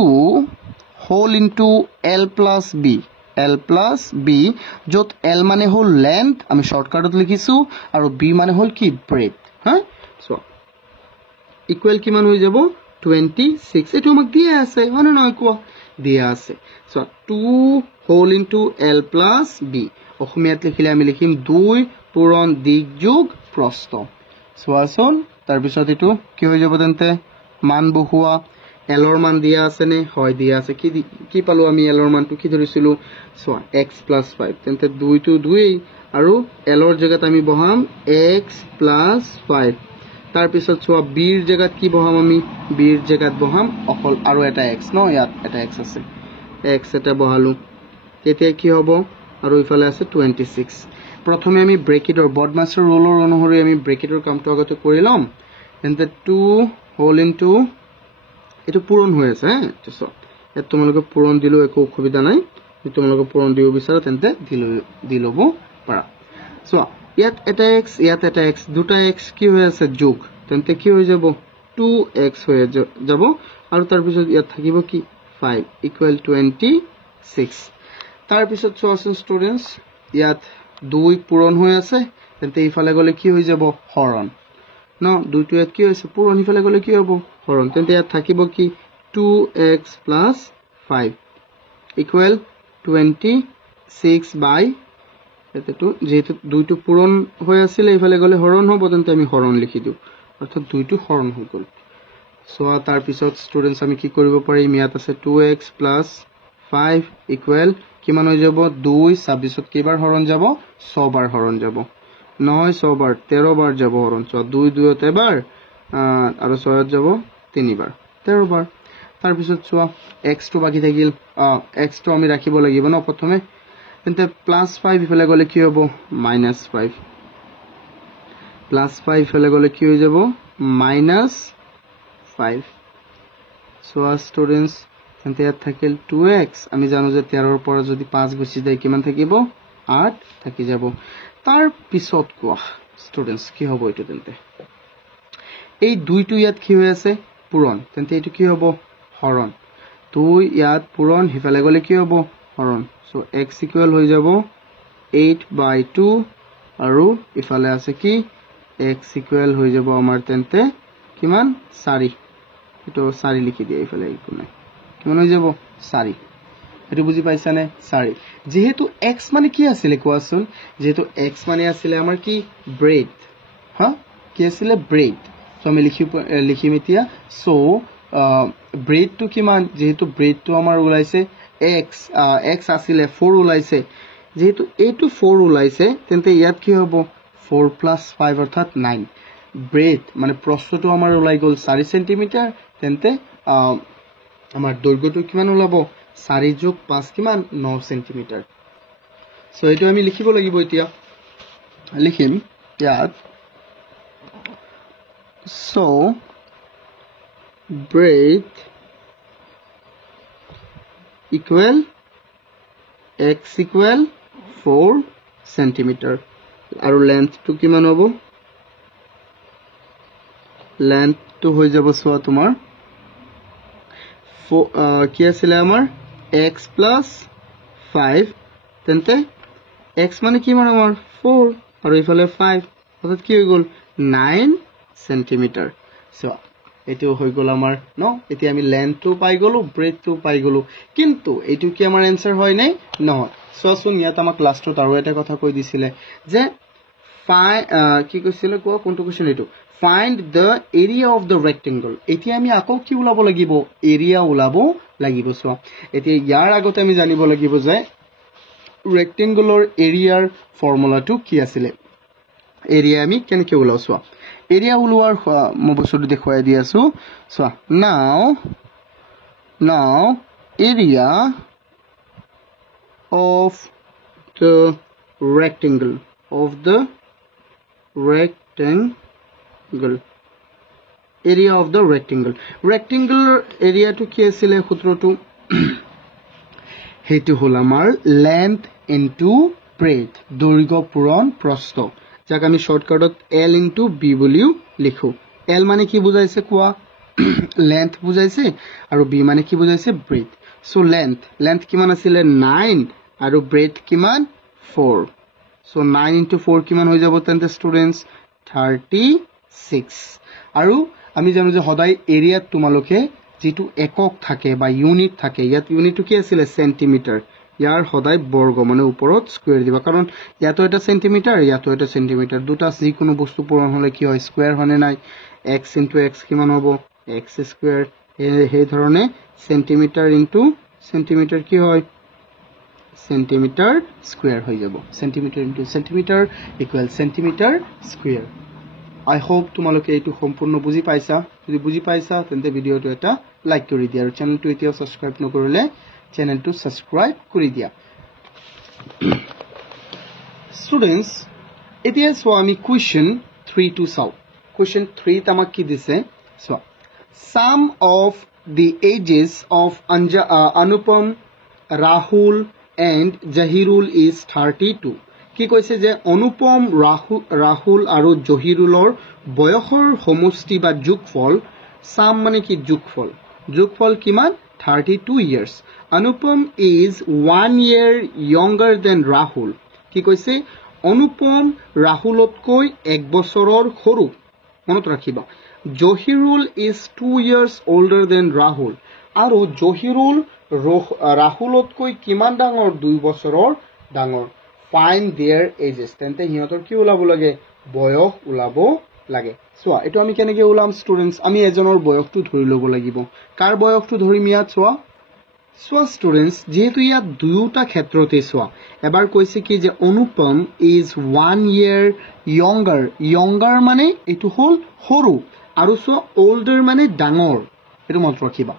whole into L plus B যত L মানে হল length আমি শর্টকাটত লিখিছো আৰু B মানে হল কি breadth হ্যাঁ সো ইকুয়াল কিমান হৈ যাব 26 এটো আমাক দিয়া আছে মানে নহয় কোৱা দিয়া আছে so 2 whole into L plus B অসমীয়াত লিখিলে আমি লিখিম 2 পূৰণ দিক যোগ প্ৰস্থ চোৱাচোন তাৰপিছত এটো কি হৈ যাব তেন্তে মান বহুৱা এলৰ মান দিয়া আছে নে হয় দিয়া আছে কি পালো আমি এলৰ মানটো কি ধৰিছিলো চোৱা x + 5 তেন্তে 2 টো 2 আৰু এলৰ জায়গাত আমি বহাম x + 5 তাৰপিছত চোৱা b ৰ জায়গাত কি বহাম আমি b ৰ জায়গাত বহাম অকল আৰু এটা x ন ইয়াত এটা x আছে x এটা বহালো তেতিয়া কি হ'ব আৰু ইফালে আছে 26 প্ৰথমে আমি ব্ৰেকেটৰ বডমাস্টাৰ ৰোলৰ অনুসৰি আমি ব্ৰেকেটৰ কামটো আগতে কৰি লম তেন্তে 2 হোল ইনটু এটো পূৰণ হৈ আছে তো এত তোমালোকে পূৰণ দিলো একো অসুবিধা নাই তোমালোকে পূৰণ দিব বিচাৰা তেন্তে দি লব পাৰা সো ইয়াত এটা x ইয়াত এটা x দুটা x কি হৈ আছে যোগ তেন্তে কি হৈ যাব 2x হৈ যাব আৰু তাৰ পিছত ইয়াত থাকিব কি 5 = 26 তাৰ পিছত চোৱাচোন ষ্টুডেন্টস ইয়াত 2 পূৰণ হৈ আছে তেন্তে ইফালে গলে কি হৈ যাব হৰণ ন 2 টো ইয়াত কি হৈছে পূৰণ ইফালে গলে কি হ'ব হৰণ তেন্তে ইয়াত থাকিব কি 2x + 5 = 26 বাই এতেটো যেহেতু 2 টো পূৰণ হৈ আছিল ইফালে গলে হৰণ হ'ব তেন্তে আমি হৰণ লিখি দিও অৰ্থাৎ 2 টো হৰণ হৈ গল সো তাৰ পিছত ষ্টুডেন্টস আমি কি কৰিব পাৰিম ইয়াত আছে 2x + 5 = কিমান হৈ যাব 2 26ত কেইবাৰ হৰণ যাব 6 বাৰ হৰণ যাব 9 6 বাৰ 13 বাৰ যাব হৰণ সো 2 2 ত এবাৰ আৰু 6 ত যাব 3 বাৰ 13 বাৰ তাৰ পিছত চোৱা x টো বাকি থাকিল x টো আমি ৰাখিব লাগিব ন প্ৰথমে তেন্তে +5 ইফালে গলে কি হ'ব -5 +5 ইফালে গলে কি হৈ যাব -5 সো ষ্টুডেন্টস তেন্তে ইয়াত থাকিল 2x আমি জানো যে 13 ৰ পৰা যদি 5 গুচি যায় কিমান থাকিব 8 থাকি যাব তাৰ পিছত কোৱা ষ্টুডেন্টস কি হ'ব এটো তেন্তে এই 2 টো ইয়াত কি হৈ আছে পূৰণ তেন্তে এটো কি হ'ব হৰণ 2 ইয়াত পূৰণ হিফালে গলে কি হ'ব হৰণ সো x = হৈ যাব 8/2 আৰু ইফালে আছে কি x = হৈ যাব আমাৰ তেন্তে কিমান 4 এটো 4 লিখি দিয়া ইফালে একো নাই কিমান হৈ যাব 4 এটো বুজি পাইছা নে 4 যেহেতু x মানে কি আছিল কোৱাচোন যেহেতু x মানে আছিল আমাৰ কি ব্ৰেড কি আছিল ব্ৰেড সো আমি লিখিম এতিয়া সো ব্ৰেড টু কিমান যেহেতু ব্ৰেড টু আমাৰ ওলাইছে x আছিল 4 ওলাইছে যেহেতু এটো 4 ওলাইছে তেন্তে ইয়াত কি হ'ব 4 + 5 অৰ্থাৎ 9 ব্ৰেড মানে প্ৰস্থটো আমাৰ ওলাই গল 4 সেন্টিমিটাৰ তেন্তে আমাৰ দৈৰ্ঘ্যটো কিমান ওলাব 4 + 5 কিমান 9 সেন্টিমিটাৰ সো এটো আমি লিখিব লাগিব এতিয়া লিখিম ইয়াত so breadth equal x equal 4 centimeter আৰু length to কিমান হ'ব length to হৈ যাব সোৱা তোমাৰ কি আছিল আমাৰ x + 5 তেন্তে x মানে কি মানে আমাৰ 4 আৰু ইফালে 5 অৰ্থাৎ কি হৈ গল 9 সেন্টিমিটাৰ সো এটো হৈ গল আমাৰ ন এতিয়া আমি লেন্থ টো পাই গলো ব্ৰেড টো পাই গলো কিন্তু এটো কি আমাৰ आंसर হয় নাই নহয় সোচোন ইয়াত আমাক লাষ্টত আৰু এটা কথা কৈ দিছিলে যে কি কৈছিলে কোনটো কোশ্চেন এটো find the area of the rectangle এতিয়া আমি আকৌ কি উলাব লাগিব এৰিয়া উলাব লাগিব সো এতিয়া ইয়াৰ আগতে আমি জানিব লাগিব যে ৰেক্টেংগুলাৰ এৰিয়াৰ ফৰ্মুলাটো কি আছিল এৰিয়া আমি কেনেকৈ উলাও সো এৰিয়া উলোৱাৰ মই বস্তুটো দেখুৱাই দি আছো so now area of the rectangle area of the rectangle area to কি আছিল সূত্ৰটো হেতু হল আমাৰ length into breadth দৈৰ্ঘ্য পূৰণ প্ৰস্থ যাক আমি শৰ্টকাটত L into B বুলিও লিখো L মানে কি বুজাইছে কোৱা length বুজাইছে আৰু B মানে কি বুজাইছে breadth so length কিমান আছিল 9 আৰু breadth কিমান 4 so 9 into 4 কিমান হৈ যাব তেন্তে স্টুডেন্টস 36 আৰু আমি জানো যে সদায় এৰিয়াত তোমালোকে যেটো একক থাকে বা ইউনিট থাকে ইয়াত ইউনিটটো কি আছিল সেন্টিমিটাৰ ইয়াৰ সদায় বৰ্গ মানে ওপৰত স্কোয়াৰ দিবা কাৰণ ইয়াতো এটা সেন্টিমিটাৰ ইয়াতো এটা সেন্টিমিটাৰ দুটা যিকোনো বস্তু পূৰণ হলে কি হয় স্কোয়াৰ হনে নাই x * x কিমান হ'ব x স্কোয়াৰ এই ধৰণে সেন্টিমিটাৰ ইনটু সেন্টিমিটাৰ কি হয় সেন্টিমিটাৰ স্কোয়াৰ হৈ যাব centimetre into centimetre equal centimetre square I hope তোমালোকে এইটো সম্পূৰ্ণ বুজি পাইছা যদি বুজি পাইছা তেন্তে ভিডিওটো এটা লাইক কৰি দিয়া আৰু চেনেলটো এতিয়াও সাবস্ক্ৰাইব নকৰিলে চেনেলটো সাবস্ক্ৰাইব কৰি দিয়া স্টুডেন্টস এতিয়া সো আমি কোৱেশ্চন 3 টু চাও কোৱেশ্চন 3 তামাক কি দিছে so sum of the ages of Anupam Rahul and Jahirul is 32 কি কৈছে যে অনুপম রাহুল আৰু জহিৰুলৰ বয়সৰ সমষ্টি বা যোগফল সাম মানে কি যোগফল কিমান 32 years Anupam is 1 year younger than Rahul কি কৈছে অনুপম ৰাহুলতকৈ 1 বছৰৰ সৰু মনত ৰাখিবা Zahirul is 2 years older than Rahul আৰু জহিৰুল ৰাহুলতকৈ কিমান ডাঙৰ 2 বছৰৰ ডাঙৰ find their ages তেন্তে হিয়তৰ কি ওলাব লাগে বয়স ওলাব লাগে সোয়া এটো আমি কেনেকে ওলাম স্টুডেন্টস আমি এজনৰ বয়সটো ধৰি লব লাগিব কাৰ বয়সটো ধৰিম ইয়াত সোয়া স্টুডেন্টস যেহেতু ইয়াত দুয়োটা ক্ষেত্ৰতে সোয়া এবাৰ কৈছে কি যে অনুপম is 1 year younger মানে এটো হল সৰু আৰু সোয়া older মানে ডাঙৰ এটো মনত ৰাখিবা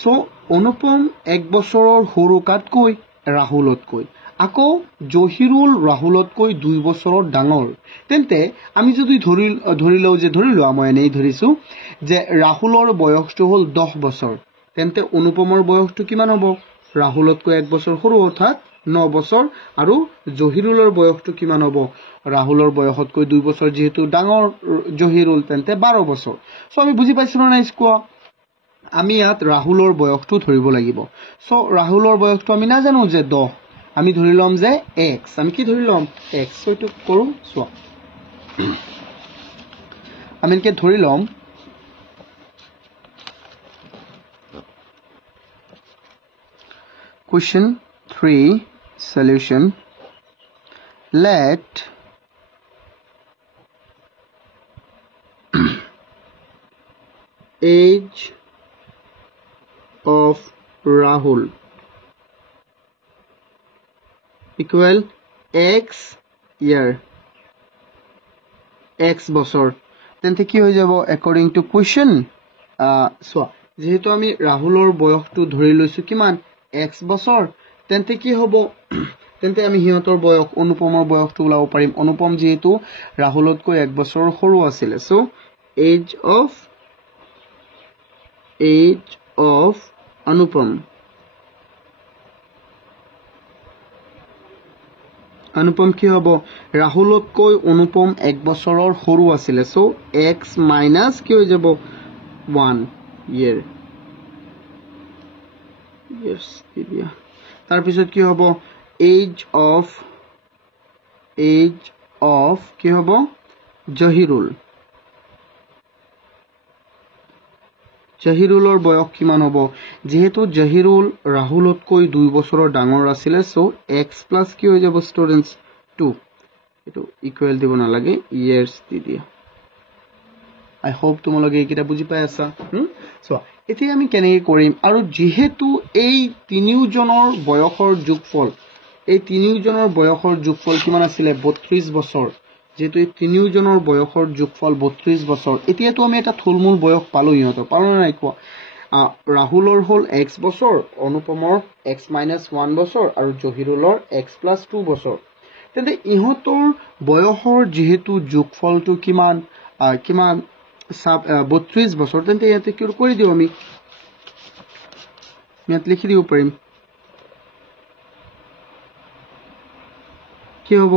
সো অনুপম 1 বছৰৰ সৰু কাতকৈ ৰাহুলতকৈ আকৌ জহিৰুল ৰাহুলতকৈ 2 বছৰৰ ডাঙৰ তেন্তে আমি যদি ধৰিলো মই এনেই ধৰিছো যে ৰাহুলৰ বয়সটো হল 10 বছৰ তেন্তে অনুপমৰ বয়সটো কিমান হ'ব ৰাহুলতকৈ 1 বছৰ সৰু অৰ্থাৎ 9 বছৰ আৰু জহিৰুলৰ বয়সটো কিমান হ'ব ৰাহুলৰ বয়সতকৈ 2 বছৰ যেহেতু ডাঙৰ জহিৰুল তেন্তে 12 বছৰ সো আমি বুজি পাইছো না স্কোৱা আমি ইয়াত ৰাহুলৰ বয়সটো ধৰিব লাগিব সো ৰাহুলৰ বয়সটো আমি না জানো যে 10 আমি ধৰি লম যে x আমি কি ধৰি লম x সৈটো কৰো সোয়া আমি কি ধৰি লম question 3 solution let age of Rahul equal x year x বছৰ তেন্তে কি হৈ যাব according to question সোয়া যেহেতু আমি ৰাহুলৰ বয়সটো ধৰি লৈছো কিমান x বছৰ তেন্তে কি হ'ব তেন্তে আমি হিয়তৰ বয়স অনুপমৰ বয়সটো ওলাব পাৰিম অনুপম যেহেতু ৰাহুলতকৈ 1 বছৰৰ সৰু আছিল সো age of অনুপম অনুপম কি হ'ব ৰাহুলতকৈ অনুপম 1 বছৰৰ সৰু আছিল সো x মাইনাস কি হৈ যাব 1 year yes দিয়া তাৰ পিছত কি হ'ব age of কি হ'ব জহিৰুলৰ বয়স কিমান হ'ব যেহেতু জহিৰুল ৰাহুলতকৈ 2 বছৰৰ ডাঙৰ আছিল সো x প্লাস কি হৈ যাব স্টুডেন্টস 2 এটো ইকুৱেল দিব না লাগে years দি দিয়া I hope তোমালোকে এইটা বুজি পাই আছা সো এতিয়া আমি কেনেকৈ কৰিম আৰু যেহেতু এই তিনিওজনৰ বয়সৰ যোগফল কিমান আছিল 32 বছৰ যেহেতু এই তিনিওজনৰ বয়সৰ যোগফল 32 বছৰ এতিয়াতো আমি এটা থুলমূল বয়স পালো নাই কোৱা ৰাহুলৰ হল x বছৰ অনুপমৰ x - 1 বছৰ আৰু জহিৰুলৰ x + 2 বছৰ তেন্তে ইহঁতৰ বয়সৰ যেহেতু যোগফলটো কিমান 32 বছৰ তেন্তে ইয়াতে কি কৰি দিও আমি ইয়াত লিখি দিব পাৰিম কি হ'ব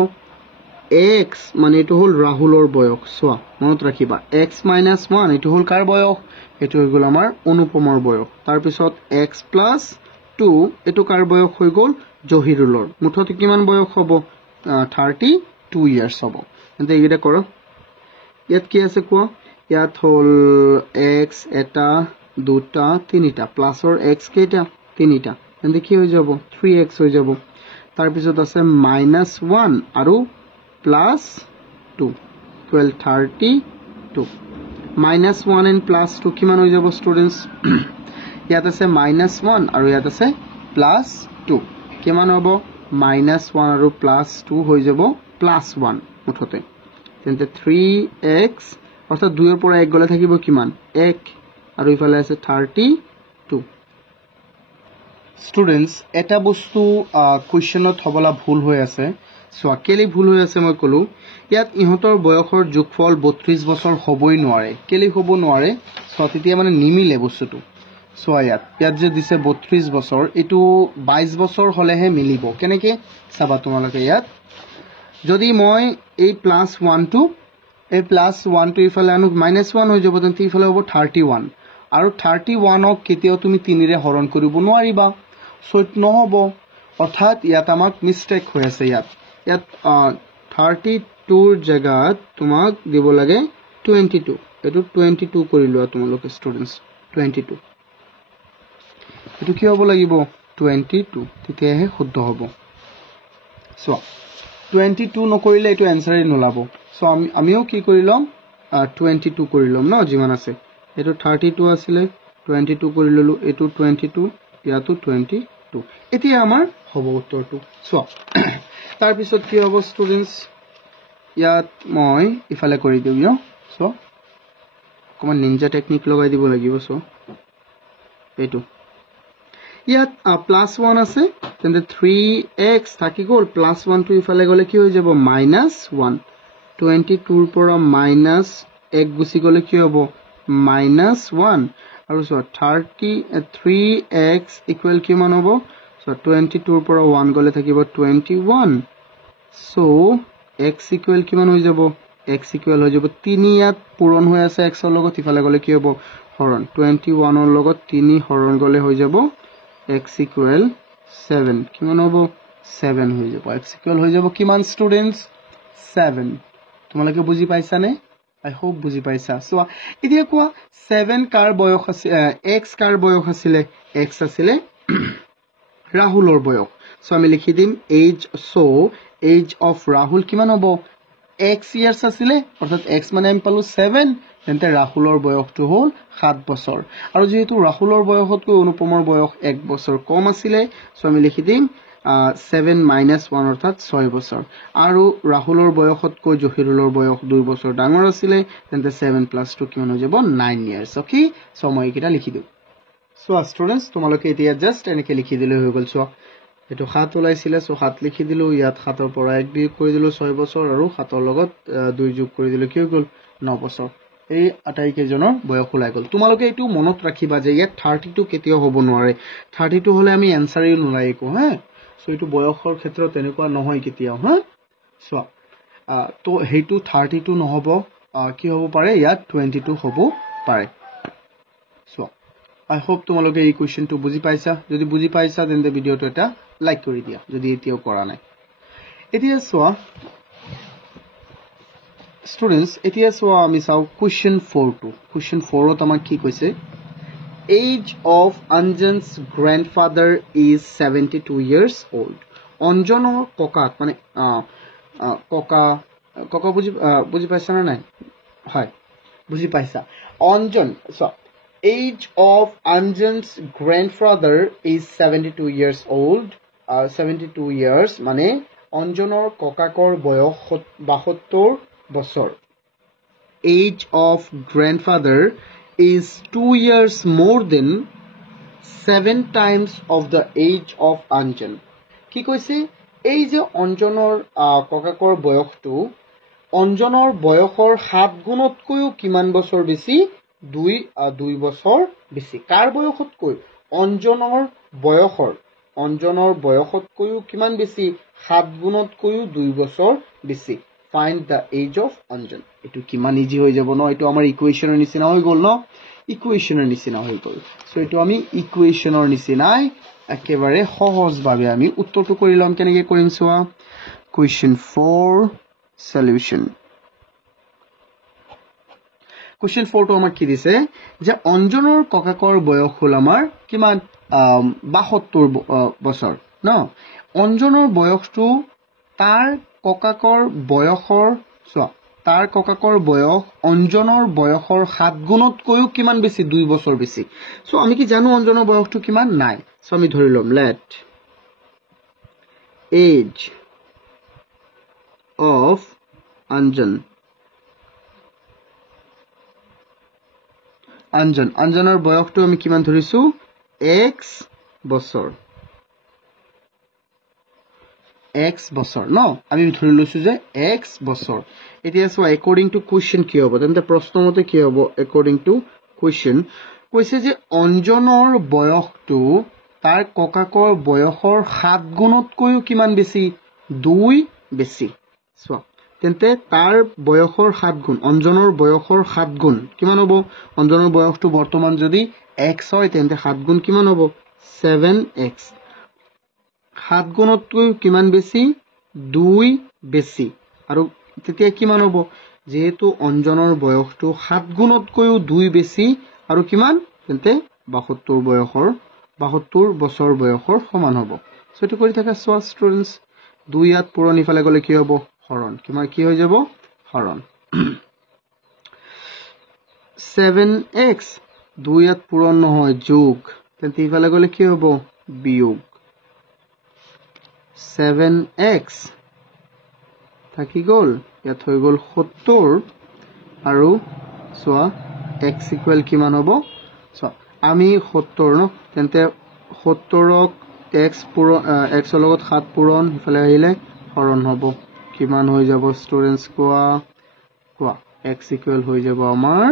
x মানে এটো হল ৰাহুলৰ বয়স সোয়া মনত ৰাখিবা x - 1 এটো হল কাৰ বয়স এটো হৈ গল আমাৰ অনুপমৰ বয়স তাৰ পিছত x + 2 এটো কাৰ বয়স হৈ গল জহিৰুলৰ মুঠতে কিমান বয়স হ'ব 32 ইয়াৰ্স হ'ব তেন্তে এইটা কৰক ইয়াত কি আছে কোৱা ইয়াত হল x এটা দুটা তিনিটা প্লাসৰ x কেইটা তিনিটা তেন্তে কি হৈ যাব 3x হৈ যাব তাৰ পিছত আছে -1 আৰু +2 equal 32 -1 and +2 কিমান হৈ যাব ষ্টুডেন্টস ইয়াত আছে -1 আৰু ইয়াত আছে +2 কিমান হ'ব -1 আৰু +2 হৈ যাব +1 মুঠতে তেন্তে 3x অৰ্থাৎ 2 ৰ পৰা 1 গলে থাকিব কিমান 1 আৰু ইফালে আছে 32 ষ্টুডেন্টস এটা বস্তু কোৱেশ্চনত হবলা ভুল হৈ আছে সো কেলি ভুল হৈ আছে মই কলো ইয়াত ইহতৰ বয়সৰ যোগফল 32 বছৰ হবই নোৱাৰে কেলি হ'ব নোৱাৰে সো তেতিয়া মানে নিমিলে বস্তুটো সো ইয়াত যে দিছে 32 বছৰ এটো 22 বছৰ হলেহে মিলিব কেনেকে চাবা তোমালোকে ইয়াত যদি মই এই +1 টো ইফালে আনো -1 হৈ যাব তেন্তে ইফালে হ'ব 31 আৰু 31 ক কেতিয়াও তুমি 3 ৰে হৰণ কৰিব নোৱাৰিবা সো নহব অৰ্থাৎ ইয়াত আমাক মিস্টেক হৈ আছে ইয়াত 32 ৰ জায়গাত তোমাক দিব লাগে 22 এটো 22 কৰি লোৱা তোমালোকে ষ্টুডেন্টস 22 এটো কি হ'ব লাগিব 22 তেতিয়াহে শুদ্ধ হ'ব সো 22 নকৰিলে এটো এনসাৰই নোলাব সো আমিও কি কৰিলম 22 কৰিলম ন যিমান আছে এটো 32 আছিল 22 কৰি ললো এটো 22 ইয়াতো 22 এতিয়া আমাৰ হ'ব উত্তৰটো সো তাৰ পিছত কি হ'ব ষ্টুডেন্টস ইয়াত মই ইফালে কৰি দিম ন সো কমন নিনজা টেকনিক লগাই দিব লাগিব সো এটো ইয়াত +1 আছে তেন্তে 3x থাকি গল +1 টো ইফালে গলে কি হৈ যাব -1 22 ৰ পৰা -1 গুছি গলে কি হ'ব -1 আৰু সো 3x ইকুৱেল কিমান হ'ব সো 22 ৰ পৰা 1 গলে থাকিব 21 সো x ইকুৱেল কিমান হৈ যাব x ইকুৱেল হৈ যাব 3 ইয়াত পূৰণ হৈ আছে x ৰ লগত ইফালে গলে কি হ'ব হৰণ 21 ৰ লগত 3 হৰণ গলে হৈ যাব x equal 7 কিমান হ'ব 7 হৈ যাব x equal হৈ যাব কিমান ষ্টুডেন্টস 7 তোমালোকে বুজি পাইছা নে আই হোপ বুজি পাইছা সো এতিয়া কোৱা 7 কাৰ বয়স আছে x কাৰ বয়স আছিল x আছিল ৰাহুলৰ বয়স সো আমি লিখি দিম এজ অফ ৰাহুল কিমান হ'ব x ইয়াৰ্স আছিল অৰ্থাৎ x মানে আমি পালো 7 তেন্তে ৰাহুলৰ বয়সটো হ'ল 7 বছৰ আৰু যেহেতু ৰাহুলৰ বয়সতকৈ অনুপমৰ বয়স 1 বছৰ কম আছিল সো আমি লিখি দিম 7 - 1 অৰ্থাৎ 6 বছৰ আৰু ৰাহুলৰ বয়সতকৈ জহিৰুলৰ বয়স 2 বছৰ ডাঙৰ আছিল তেন্তে 7 + 2 কিমান হৈ যাব 9 ইয়াৰ্স ওকে সো মই এটা লিখি দিম সো ষ্টুডেন্টস তোমালোকে এতিয়া জাস্ট এনেকে লিখি দিলে হৈ গল সো এটো 7 ওলাইছিল সো 7 লিখি দিলো ইয়াত 7 ৰ পৰা 1 বিয়োগ কৰি দিলো 6 বছৰ আৰু 7 ৰ লগত 2 যোগ কৰি দিলো কি হৈ গল 9 বছৰ এই আটাই কেজনৰ বয়স ওলাই গল তোমালোকে এটো মনত ৰাখিবা যে ইয়াত 32 কেতিয়াও হ'ব নোৱাৰে 32 হলে আমি এনসাৰই নোলাইকো হা সো এটো বয়সৰ ক্ষেত্ৰত এনেকুৱা নহয় কেতিয়াও হা সো তো হেতু 32 নহব কি হ'ব পাৰে ইয়াত 22 হ'ব পাৰে সো আই হোপ তোমালোকে এই কোৱেশ্চনটো বুজি পাইছা যদি বুজি পাইছা তেন্তে ভিডিওটো এটা লাইক কৰি দিয়া যদি এতিয়াও কৰা নাই এতিয়া সোৱা Students, এতিয়া সোৱা আমি চাও question 4 টো question 4 ত আমাক কি কৈছে age of Anjan's grandfather is 72 years old অঞ্জনৰ ককাক মানে ককা বুজি পাইছা না নাই হয় বুজি পাইছা Anjan so age of Anjan's grandfather is 72 years old 72 years মানে অঞ্জনৰ ককাকৰ বয়স 72 বছৰ age of grandfather is 2 years more than 7 times of the age of Anjan কি কৈছে এই যে অঞ্জনৰ ককাকৰ বয়সটো অঞ্জনৰ বয়সৰ 7 গুণতকৈ কিমান বছৰ বেছি 2 বছৰ বেছি কাৰ বয়সতকৈ অঞ্জনৰ বয়সতকৈ কিমান বেছি 7 গুণতকৈ 2 বছৰ বেছি find the age of Anjan এটো কিমান ইজি হৈ যাব ন এটো আমাৰ ইকুৱেচনৰ নিচিনা হৈ গল ন ইকুৱেচনৰ নিচিনা হৈ গল সো এটো আমি ইকুৱেচনৰ নিচিনাই একেবাৰে সহজভাৱে আমি উত্তৰটো কৰি লম কেনেকৈ কৰিম সোৱা question 4 solution কোৱেশ্চন 4 টো আমাক কি দিছে যে অঞ্জনৰ ককাকৰ বয়স হল আমাৰ কিমান 72 বছৰ ন অঞ্জনৰ বয়সটো তাৰ ককাকৰ বয়সৰ তাৰ ককাকৰ বয়স অঞ্জনৰ বয়সৰ 7 গুণতকৈও কিমান বেছি 2 বছৰ বেছি সো আমি কি জানো অঞ্জনৰ বয়সটো কিমান নাই সো আমি ধৰি লম লেট এজ অফ অঞ্জনৰ বয়সটো আমি কিমান ধৰিছো x বছৰ ন আমি ধৰি লৈছো যে x বছৰ এতিয়া সো according to question কি হ'ব তেন্তে প্ৰশ্নমতে কি হ'ব according to question কৈছে যে অঞ্জনৰ বয়সটো তাৰ ককাকৰ বয়সৰ 7 গুণতকৈও কিমান বেছি 2 বেছি সো তেন্তে তাৰ বয়সৰ 7 গুণ অঞ্জনৰ বয়সৰ 7 গুণ কিমান হ'ব অঞ্জনৰ বয়সটো বৰ্তমান যদি x হয় তেন্তে 7 গুণ কিমান হ'ব 7x 7 গুণতকৈ কিমান বেছি 2 বেছি আৰু তেতিয়া কিমান হ'ব যেহেতু অঞ্জনৰ বয়সটো 7 গুণতকৈও 2 বেছি আৰু কিমান তেন্তে 72 বছৰ বয়সৰ সমান হ'ব সো এটো কৰি থাকা সো ষ্টুডেন্টস 2 ইয়াত পূৰণ ইফালে গলে কি হ'ব হৰণ কিমান কি হৈ যাব হৰণ 7x 2 ইয়াত পূৰণ নহয় যোগ তেন্তে ইফালে গলে কি হ'ব বিয়োগ 7x থাকি গল ইয়াত হৈ গল 70 আৰু সোয়া x ইকুৱেল কিমান হ'ব সো আমি 70 ন তেন্তে 70ক x x ৰ লগত 7 পূৰণ ইফালে আহিলে হৰণ হ'ব কিমান হৈ যাব ষ্টুডেন্টস কোৱা x ইকুৱেল হৈ যাব আমাৰ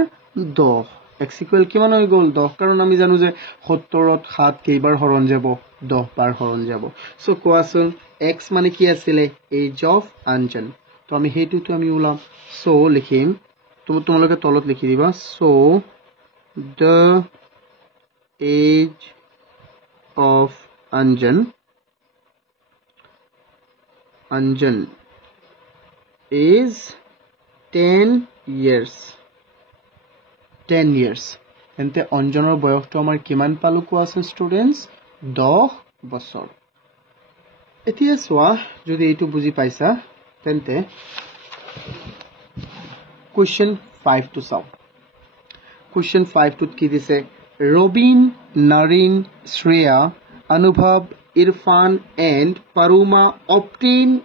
10 x ইকুৱেল কিমান হৈ গল 10 কাৰণ আমি জানো যে 70ত 7 কেইবাৰ হৰণ যাব 10 বাৰ হৰণ যাব সো কোৱাচোন x মানে কি আছিল এজ অফ অঞ্জন তো আমি হেতুটো আমি উলাম সো লিখিম তোমালোকে তলত লিখি দিবা so the age of Anjan is 10 years তেন্তে অঞ্জনৰ বয়সটো আমাৰ কিমান পালো কোৱাচোন ষ্টুডেন্টস 10 বছৰ এতিয়া সোয়া যদি এইটো বুজি পাইছা তেন্তে question 5 to solve question 5 to কি দিছে Robin, Naren, Shreya, Anubhav, Irfan and Paruma obtained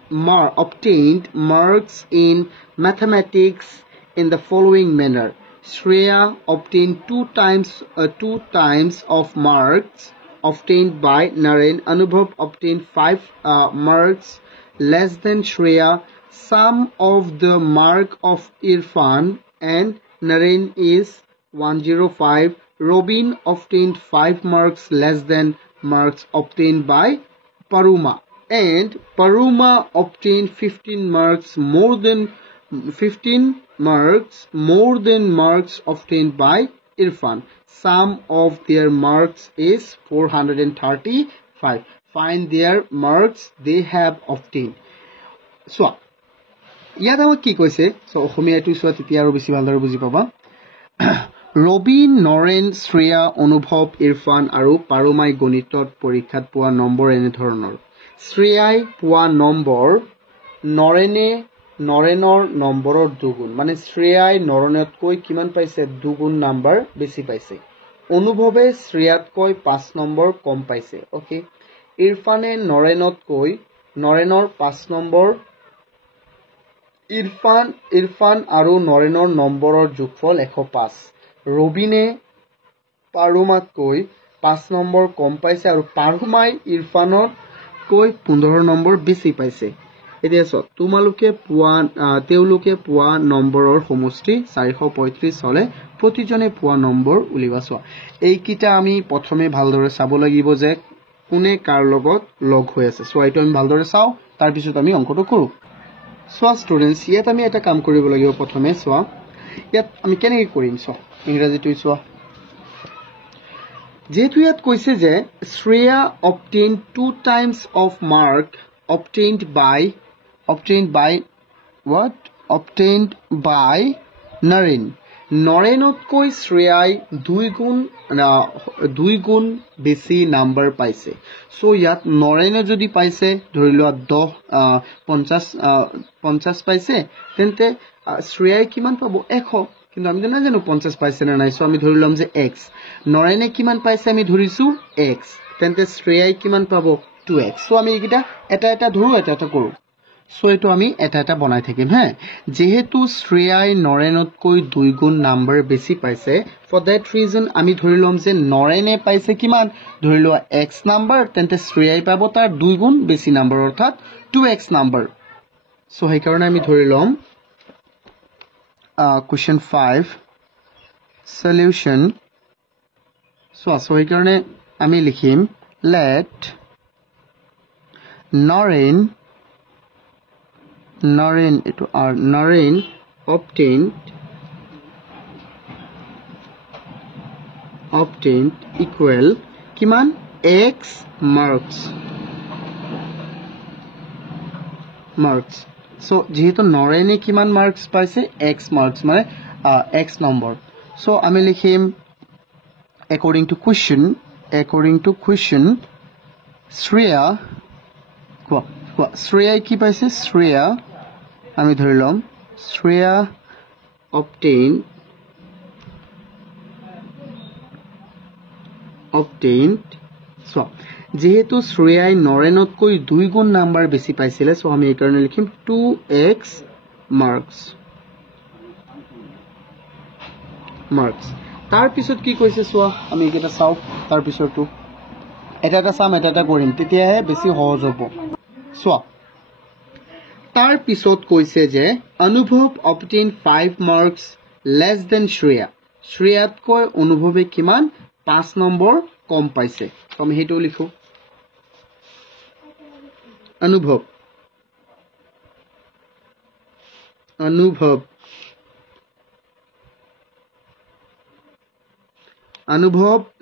marks in mathematics in the following manner. Shreya obtained two times of marks obtained by Naren. Anubhav obtained 5 marks less than Shreya. Sum of the mark of Irfan and Naren is 105. Robin obtained 5 marks less than marks obtained by Paruma, and Paruma obtained 15 marks more than marks obtained by Irfan. Sum of their marks is 435. Find their marks they have obtained. So, ইয়াত আমাক কি কৈছে so অসমীয়াটো সোৱা তেতিয়া আৰু বেছি ভালদৰে বুজি পাবা ৰবিন নৰেন শ্ৰেয়া অনুভৱ ইৰফান আৰু পাৰুমাই গণিতত পৰীক্ষাত পোৱা নম্বৰ এনে ধৰণৰ শ্ৰেয়াই পোৱা নম্বৰ নৰেনৰ নম্বৰৰ দুগুণ মানে শ্ৰেয়াই নৰেনতকৈ কিমান পাইছে দুগুণ নম্বৰ বেছি পাইছে অনুভৱে শ্ৰেয়াতকৈ 5 নম্বৰ কম পাইছে ওকে ইৰফানে নৰেনৰ 5 নম্বৰ ইৰফান আৰু নৰেনৰ নম্বৰৰ যোগফল 105 ৰবিনে পাৰুমাতকৈ 5 নম্বৰ কম পাইছে আৰু পাৰুমাই ইৰফানতকৈ 15 নম্বৰ বেছি পাইছে এতিয়া চোৱা তেওঁলোকে পোৱা নম্বৰৰ সমষ্টি 435 হলে প্ৰতিজনে পোৱা নম্বৰ উলিওৱা চোৱা এইকিটা আমি প্ৰথমে ভালদৰে চাব লাগিব যে কোনে কাৰ লগত লগ হৈ আছে চোৱা এইটো আমি ভালদৰে চাও তাৰ পিছত আমি অংকটো কৰো সোয়া স্টুডেন্টস ইয়াত আমি এটা কাম কৰিব লাগিব প্ৰথমে সোয়া ইয়াত আমি কেনেকৈ কৰিম সোয়া ইংৰাজীটো সোয়া যেহেতু ইয়াত কৈছে যে Shreya obtained 2 times of mark obtained by Naren নৰেনতকৈ শ্ৰেয়াই 2 গুণ বেছি নাম্বাৰ পাইছে সো ইয়াত নৰেনে যদি পাইছে ধৰি লোৱা 50 পাইছে তেন্তে শ্ৰেয়াই কিমান পাব 100 কিন্তু আমি নাজানো 50 পাইছে না নাই সো আমি ধৰি লম যে x নৰেনে কিমান পাইছে আমি ধৰিছো x তেন্তে শ্ৰেয়াই কিমান পাব 2x সো আমি এইটা এটা ধৰো এটা কৰো সো এটো আমি এটা বনাই থাকিম হ্যাঁ যেহেতু শ্ৰেয়াই নৰেনতকৈ 2 গুণ নাম্বাৰ বেছি পাইছে ফৰ দ্যাট ৰিজন আমি ধৰি লম যে নৰেনে পাইছে কিমান ধৰি লোৱা x নাম্বাৰ তেন্তে শ্ৰেয়াই পাব তাৰ 2 গুণ বেছি নাম্বাৰ অৰ্থাৎ 2x নাম্বাৰ সো সেই কাৰণে আমি ধৰি লম question 5 solution so সেই কাৰণে আমি লিখিম let Naren obtained equal কিমান x marks so যেহেতু নৰেনে কিমান মার্কস পাইছে x marks মানে x number so আমি লিখিম according to question Shreya Shreya কি পাইছে Shreya আমি ধৰি লম Shreya obtained so যেহেতু শ্ৰেয়াই নৰেনতকৈ 2 গুণ নাম্বাৰ বেছি পাইছিলে সো আমি এই কাৰণে লিখিম 2x marks তাৰ পিছত কি কৈছে সোৱা আমি এটা চাও তাৰ পিছৰটো এটা চাম এটা কৰিম তেতিয়াহে বেছি সহজ হ'ব সোৱা তাৰ পিছত কৈছে যে অনুভৱ obtain 5 marks less than শ্ৰেয়াতকৈ অনুভৱে কিমান 5 নম্বৰ কম পাইছে আমি হেটো লিখো অনুভৱ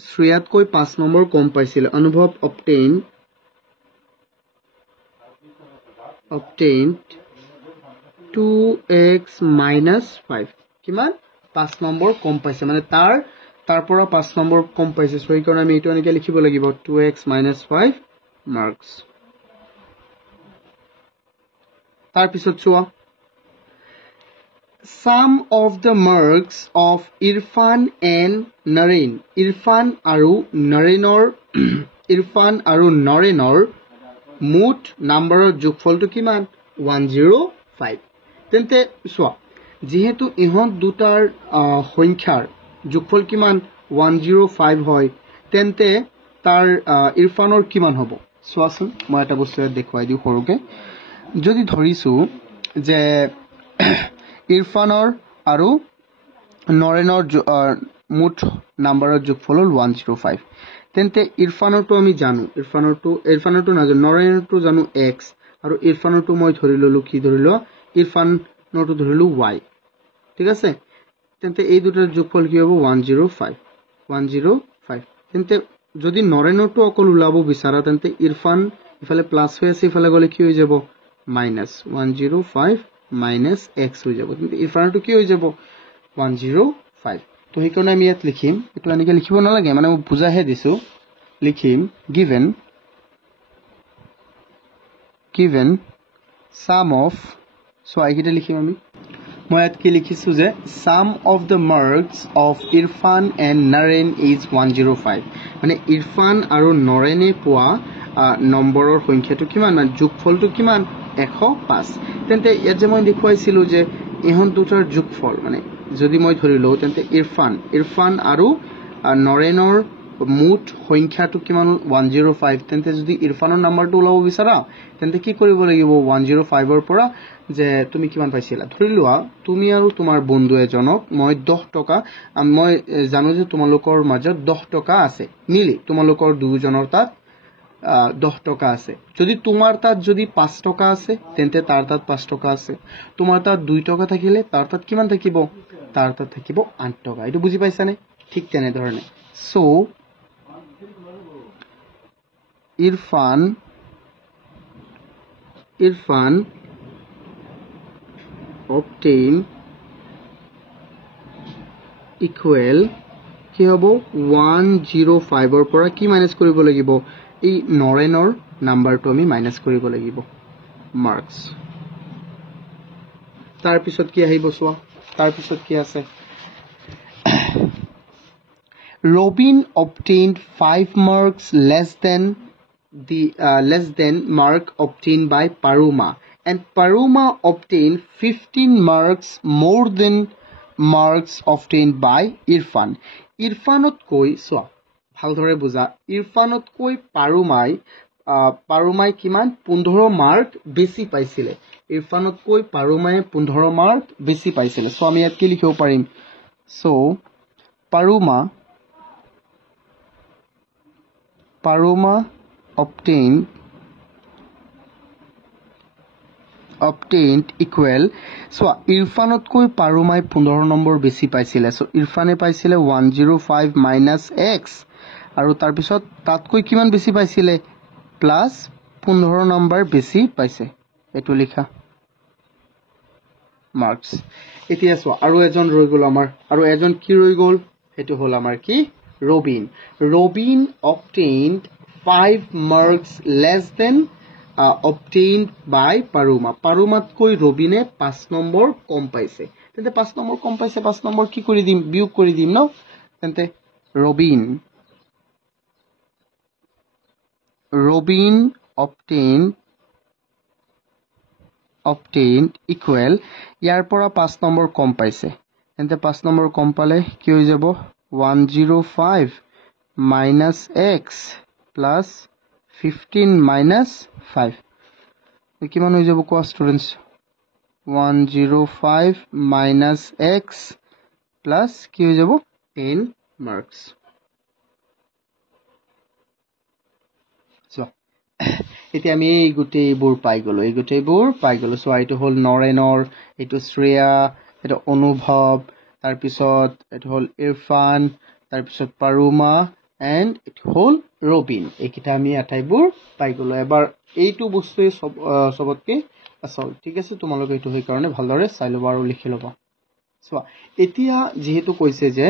শ্ৰেয়াতকৈ 5 নম্বৰ কম পাইছিল অনুভৱ obtained 2x minus 5 কিমান 5 নম্বৰ কম পাইছে মানে তাৰ পৰা 5 নম্বৰ কম পাইছে সো এই কাৰণে আমি এটো এনেকৈ লিখিব লাগিব 2x minus 5 marks তাৰ পিছত চোৱা sum of the marks of Irfan and Naren Irfan আৰু Narenor মুঠ নাম্বাৰৰ যোগফলটো কিমান 105 তেন্তে চোৱা যেহেতু ইহত দুটাৰ সংখ্যাৰ যোগফল কিমান 105 হয় তেন্তে তাৰ ইৰফানৰ কিমান হ'ব চোৱাচোন মই এটা বস্তু দেখুৱাই দিও সৰুকে যদি ধৰিছো যে ইৰফানৰ আৰু নৰেনৰ মুঠ নাম্বাৰৰ যোগফল 105 তেন্তে ইৰফানৰটো আমি জানো ইৰফানৰটো নাজানো নৰেনৰটো জানো x আৰু ইৰফানৰটো মই ধৰি ললো কি ধৰিলো ইৰফানৰটো ধৰিলো y ঠিক আছে তেন্তে এই দুটাৰ যোগফল কি হ'ব 105 তেন্তে যদি নৰেনৰটো অকল উলাব বিচাৰা তেন্তে ইৰফান ইফালে প্লাস হৈ আছে ইফালে গলে কি হৈ যাব মাইনাস 105 মাইনাস x হৈ যাব কিন্তু ইৰফানৰটো কি হৈ যাব 105 তো এই কাৰণে আমি ইয়াত লিখিম এটো এনেকৈ লিখিব নালাগে মানে মই বুজাহে দিছো লিখিম given sum of so এইটা লিখিম আমি মই ইয়াত কি লিখিছো যে sum of the marks of Irfan and Naren is 105 মানে ইৰফান আৰু নৰেনে পোৱা নম্বৰৰ সংখ্যাটো কিমান মানে যোগফলটো কিমান 105 তেন্তে ইয়াত যে মই দেখুৱাইছিলো যে ইহত দুটাৰ যোগফল মানে যদি মই ধৰি লও তেন্তে ইৰফান আৰু নৰেনৰ মুঠ সংখ্যাটো কিমান 105 তেন্তে যদি ইৰফানৰ নাম্বাৰটো ওলাব বিচাৰা তেন্তে কি কৰিব লাগিব 105 ৰ পৰা যে তুমি কিমান পাইছিলা ধৰি লোৱা তুমি আৰু তোমাৰ বন্ধু এজনক মই 10 টকা মই জানো যে তোমালোকৰ মাজত 10 টকা আছে মিলি তোমালোকৰ দুজনৰ তাত 10 টকা আছে যদি তোমাৰ তাত যদি 5 টকা আছে তেন্তে তাৰ তাত 5 টকা আছে তোমাৰ তাত 2 টকা থাকিলে তাৰ তাত কিমান থাকিব তাৰ তাত থাকিব 8 টকা এটো বুজি পাইছানে ঠিক তেনে ধৰণে সো Irfan obtained ইকুৱেল কি হ'ব 105 ৰ পৰা কি মাইনাস কৰিব লাগিব এই নৰেনৰ নাম্বাৰটো আমি মাইনাস কৰিব লাগিব মাৰ্কস তাৰ পিছত কি আহিব চোৱা তাৰ পিছত কি আছে Robin obtained 5 marks less than mark obtained by Paruma and Paruma obtained 15 marks more than marks obtained by Irfan. Irfanot koi so bhaldhore buja Irfanot koi Parumai kiman 15 mark besi paisile Irfanot koi Parumai 15 mark besi paisile so ami yat ki likhibo parim so Paruma obtained equal so Irfanot koi Parumai 15 number besi paisile so Irfane paisile 105 minus x aru tar pisot tat koi kiman besi paisile plus 15 number besi paise etu likha marks etia so aru ejon roi gol amar aru ejon ki roi gol etu hol amar ki Robin obtained 5 marks less than obtained by Paruma. Parumat koi Robine 5 number kom paise. Tente 5 number kom paise 5 number ki kori dim biog kori dim no. Tente Robin obtained equal yar pora 5 number kom paise. Tente 5 number kom pale ki hoi jabo 105 minus x plus 15 minus 5 kiman hoi jabo ko students 105 minus x plus ki hoi jabo 10 marks so eti ami ei gutei bor pai golo so etu hol norenor etu Shreya etu Anubhav tar pisot etu hol Irfan tar pisot Paruma and it whole Robin ekita ami ataibur pai golo ebar এইটো বস্তুই সবতকে আসল ঠিক আছে তোমালোকে এটো হৈ কাৰণে ভালদৰে চাই লবা আৰু লিখি লবা সো এতিয়া যেহেতু কৈছে যে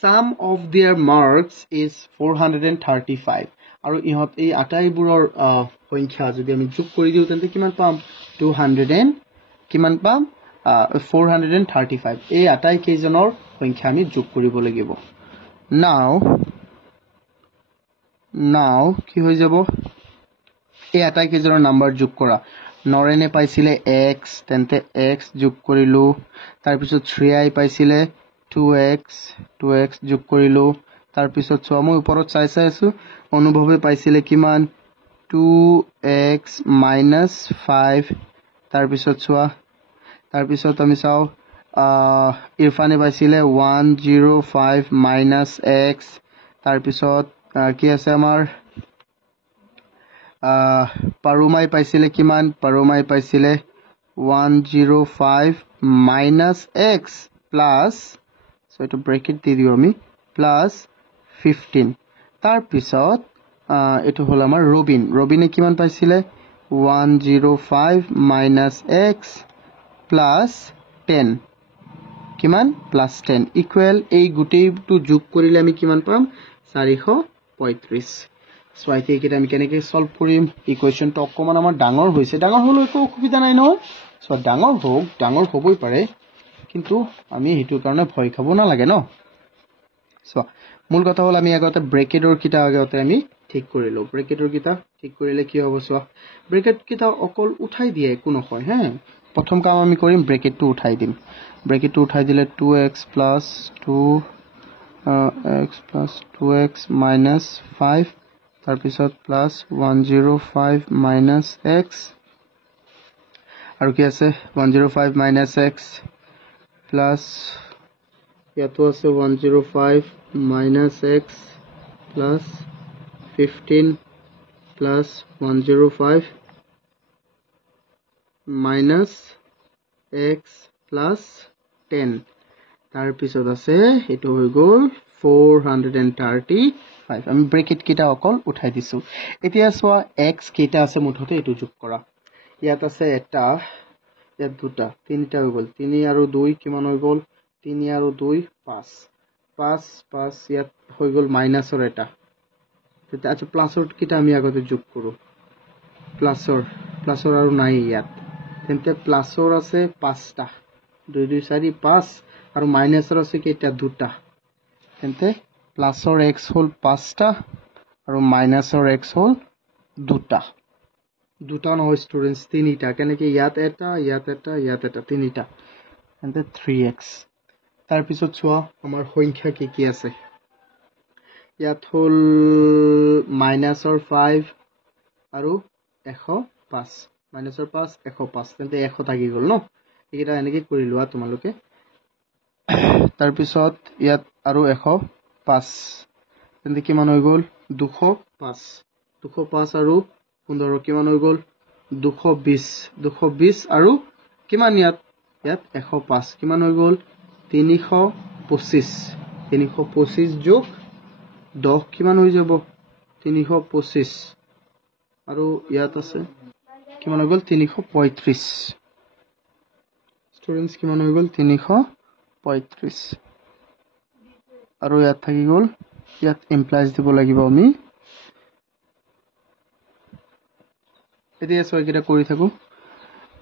sum of their marks is 435 আৰু ইহত এই আটাইবোৰৰ সংখ্যা যদি আমি যোগ কৰি দিও তেন্তে কিমান পাম 200 কিমান পাম 435 এই আটাই কেইজনৰ সংখ্যা আমি যোগ কৰিব লাগিব now কি হৈ যাব এই আটাই কেইজনৰ নাম্বাৰ যোগ কৰা নৰেনে পাইছিলে x তেন্তে x যোগ কৰিলো তাৰ পিছত শ্ৰেয়াই পাইছিলে 2x যোগ কৰিলো তাৰ পিছত চোৱা মই ওপৰত চাই আছো অনুভৱে পাইছিলে কিমান 2x - 5 তাৰ পিছত চোৱা তাৰ পিছত আমি চাও ইৰফানে পাইছিলে 105 minus x তাৰ পিছত কি আছে আমাৰ Parumai paisile kiman Parumai paisile 105 minus x plus so eto bracket di diu ami plus 15 tar pisot eto hol amar Robin kiman paisile 105 minus x plus 10 kiman plus 10 equal ei gutei tu jog korile ami kiman pam 435 so I think it আমি কেনেকৈ solve কৰিম ইকুৱেশ্যনটো অকমান আমাৰ ডাঙৰ হৈছে ডাঙৰ হলো একো অসুবিধা নাই নহয় সো ডাঙৰ হ'বই পাৰে কিন্তু আমি হেতু কাৰণে ভয় খাব না লাগে ন সো মূল কথা হল আমি আগতে ব্ৰেকেটৰ কিটা আগতে আমি ঠিক কৰিলো ব্ৰেকেটৰ কিটা ঠিক কৰিলে কি হ'ব সো ব্ৰেকেট কিটা অকল উঠাই দিয়ে কোনো হয় হে প্ৰথম কাম আমি কৰিম ব্ৰেকেটটো উঠাই দিম ব্ৰেকেটটো উঠাই দিলে 2x plus 2x plus 2x minus 5 tar pisot plus 105 minus x aru ki ase 105 minus x plus yato ase 105 minus x plus 15 plus 105 minus x plus 10 tar pisot ase eto hoy gol 435 আমি bracket কিটা অকল উঠাই দিছো এতিয়া সোয়া x কিটা আছে মুঠতে এটো যোগ কৰা ইয়াত আছে এটা ইয়াত দুটা তিনটা হৈ গল 3 আৰু 2 কিমান হৈ গল 3 আৰু 2 5 5 5 ইয়াত হৈ গ'ল মাইনাসৰ এটা তেতিয়া আচ্ছা প্লাসৰ কিটা আমি আগতে যোগ কৰো প্লাসৰ আৰু নাই ইয়াত তেন্তে প্লাসৰ আছে 5টা 2 2 4 5 আৰু মাইনাসৰ আছে কেইটা দুটা তেন্তে প্লাসৰ x হল 5টা আৰু মাইনাসৰ x হল দুটা নহয় স্টুডেন্টস তিনিটা কেনেকে ইয়াত এটা তিনিটা তেন্তে 3x তাৰ পিছত চোৱা আমাৰ সংখ্যা কি আছে ইয়াত হল মাইনাসৰ 5 আৰু 105 মাইনাসৰ 5 105 তেন্তে 100 থাকি গল ন এইটা এনেকে কৰি লোৱা তোমালোকে তাৰ পিছত ইয়াত আৰু 105 তেন্তে কিমান হৈ গল 205 আৰু 15 কিমান হৈ গল 220 আৰু কিমান ইয়াত 105 কিমান হৈ গল 325 যোগ 10 কিমান হৈ যাব 325 আৰু ইয়াত আছে কিমান হৈ গল 335 স্টুডেন্টস কিমান হৈ গল 335 আৰু ইয়াত থাকি গল ইয়াত ইমপ্লাইজ দিব লাগিব আমি এতিয়া সৈকিটা কৰি থাকো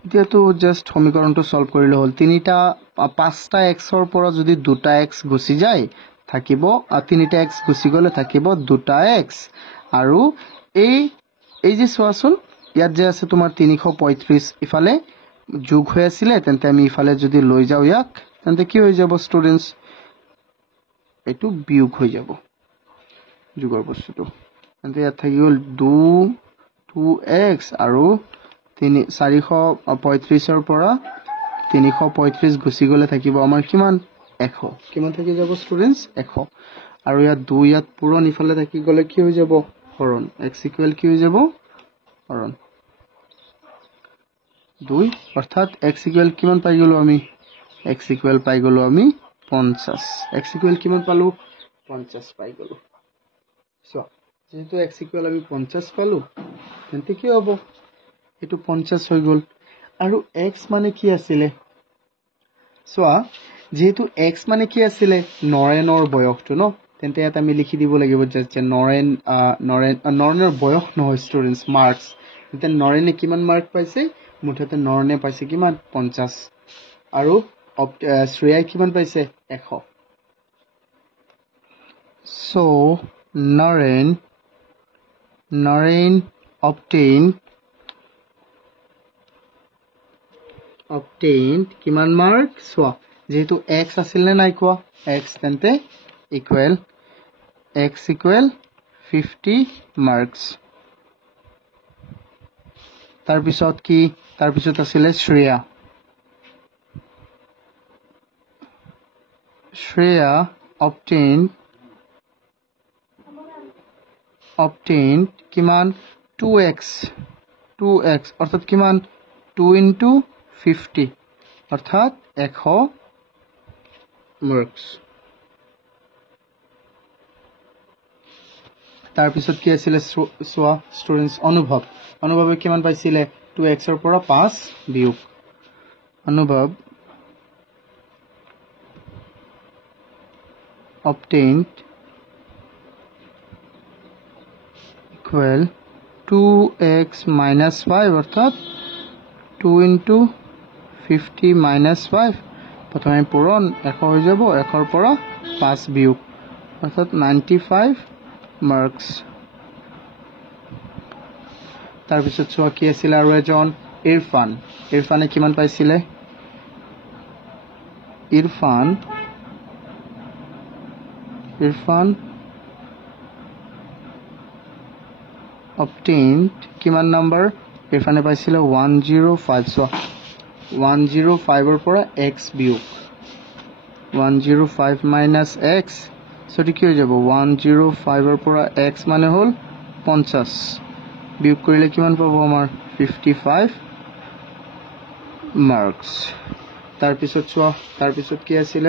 এতিয়া তো জাস্ট সমীকৰণটো সলভ কৰিলে হল তিনিটা 5টা x ৰ পৰা যদি দুটা x গুছি যায় থাকিব তিনিটা x গুছি গলে থাকিব দুটা x আৰু এই যে সোৱাচোন ইয়াত যে আছে তোমাৰ 335 ইফালে যোগ হৈ আছিল তেন্তে আমি ইফালে যদি লৈ যাও ইয়াক তেন্তে কি হৈ যাব স্টুডেন্টস এটো বিয়োগ হৈ যাব যোগৰ বস্তুটো তেন্তে ইয়াত থাকি গল 2x আৰু 435 ৰ পৰা 335 গুছি গলে থাকিব আমাৰ কিমান 100 কিমান থাকি যাব স্টুডেন্টস 100 আৰু ইয়াত 2 ইয়াত পূৰণ ইফালে থাকি গলে কি হৈ যাব হৰণ x ইকুৱেল কি হৈ যাব হৰণ 2 অৰ্থাৎ x ইকুৱেল কিমান পাই গলো আমি x ইকুৱেল পাই গলো আমি 50 x ইকুৱেল কিমান পালো 50 পাই গলো সো যেহেতু x ইকুৱেল আমি 50 পালো তেন্তে কি হ'ব এটো 50 হৈ গল আৰু x মানে কি আছিল সোৱা যেহেতু x মানে কি আছিল নৰেনৰ বয়সটো ন তেন্তে ইয়াত আমি লিখি দিব লাগিব যে নৰেনৰ বয়স নহয় স্টুডেন্টস মাৰ্কস তেন্তে নৰেনে কিমান মাৰ্ক পাইছে মুঠতে নৰেনে পাইছে কিমান 50 আৰু শ্ৰেয়াই কিমান পাইছে 100 so Naren obtained কিমান মাৰ্ক সোৱা যেহেতু x আছিল নে নাই কোৱা x তেন্তে ইকুৱেল x ইকুৱেল 50 মাৰ্কস তাৰ পিছত আছিল শ্ৰেয়া obtained কিমান 2x অৰ্থাৎ কিমান 2 into 50 অৰ্থাৎ 100 মাৰ্কস তাৰ পিছত কি আছিল সোৱা স্টুডেন্টস অনুভৱে কিমান পাইছিলে 2x ৰ পৰা 5 বিয়োগ অনুভৱ obtained equal 2x minus 5 অর্থাৎ 2 into 50 minus 5 প্রথমে পূরণ 100 হৈ যাব 100 ৰ পৰা 5 বিয়োগ অৰ্থাৎ 95 মাৰ্কস তাৰ পিছত চোৱা কি আছিল আৰু এজন ইৰফানে কিমান পাইছিলে ইৰফান obtained কিমান নাম্বাৰ ইৰফানে পাইছিল 105 so 105 ৰ পৰা x বিয়োগ 105 minus x so কি হৈ যাব 105 ৰ পৰা x মানে হল 50 বিয়োগ কৰিলে কিমান পাব আমাৰ 55 মাৰ্কস তাৰ পিছত কি আছিল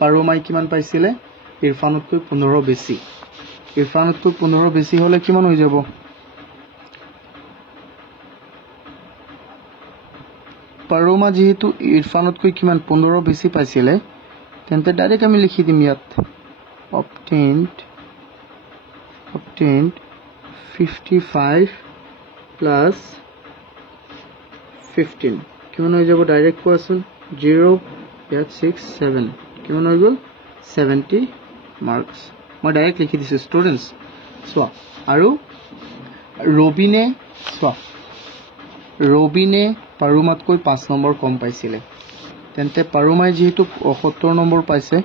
পাৰুমাই কিমান পাইছিলে ইৰফানতকৈ 15 বেছি ইৰফানতকৈ 15 বেছি হলে কিমান হৈ যাব পাৰুমা যেহেতু ইৰফানতকৈ কিমান 15 বেছি পাইছিলে তেন্তে ডাইৰেক্ট আমি লিখি দিম ইয়াত obtained 55 plus 15 কিমান হৈ যাব ডাইৰেক্ট কোৱাচোন 0 ইয়াত 6 7 কিমান হৈ গ'ল 70 মাৰ্কস মই ডাইৰেক্ট লিখি দিছো ষ্টুডেন্টস চোৱা আৰু ৰবিনে পাৰুমাতকৈ 5 নম্বৰ কম পাইছিলে তেন্তে পাৰুমাই যেহেতু 70 নম্বৰ পাইছে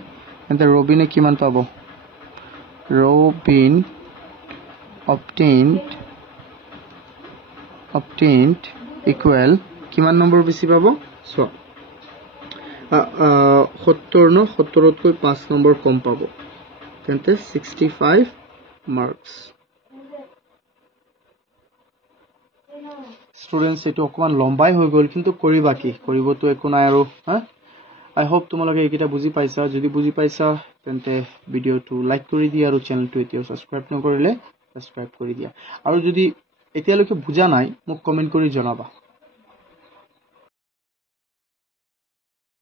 তেন্তে ৰবিনে কিমান পাব ৰবিন obtained equal কিমান নম্বৰ বেছি পাব চোৱা 70 ন 70তকৈ 5 নম্বৰ কম পাব তেন্তে 65 মাৰ্কস স্টুডেন্টস এটো অকমান লম্বাই হৈ গ'ল কিন্তু কৰিবা কি কৰিবতো একো নাই আৰু আই হোপ তোমালোকে এইকেইটা বুজি পাইছা যদি বুজি পাইছা তেন্তে ভিডিওটো লাইক কৰি দিয়া আৰু চেনেলটো এতিয়াও সাবস্ক্ৰাইব নকৰিলে সাবস্ক্ৰাইব কৰি দিয়া আৰু যদি এতিয়ালৈকে বুজা নাই মোক কমেন্ট কৰি জনাবা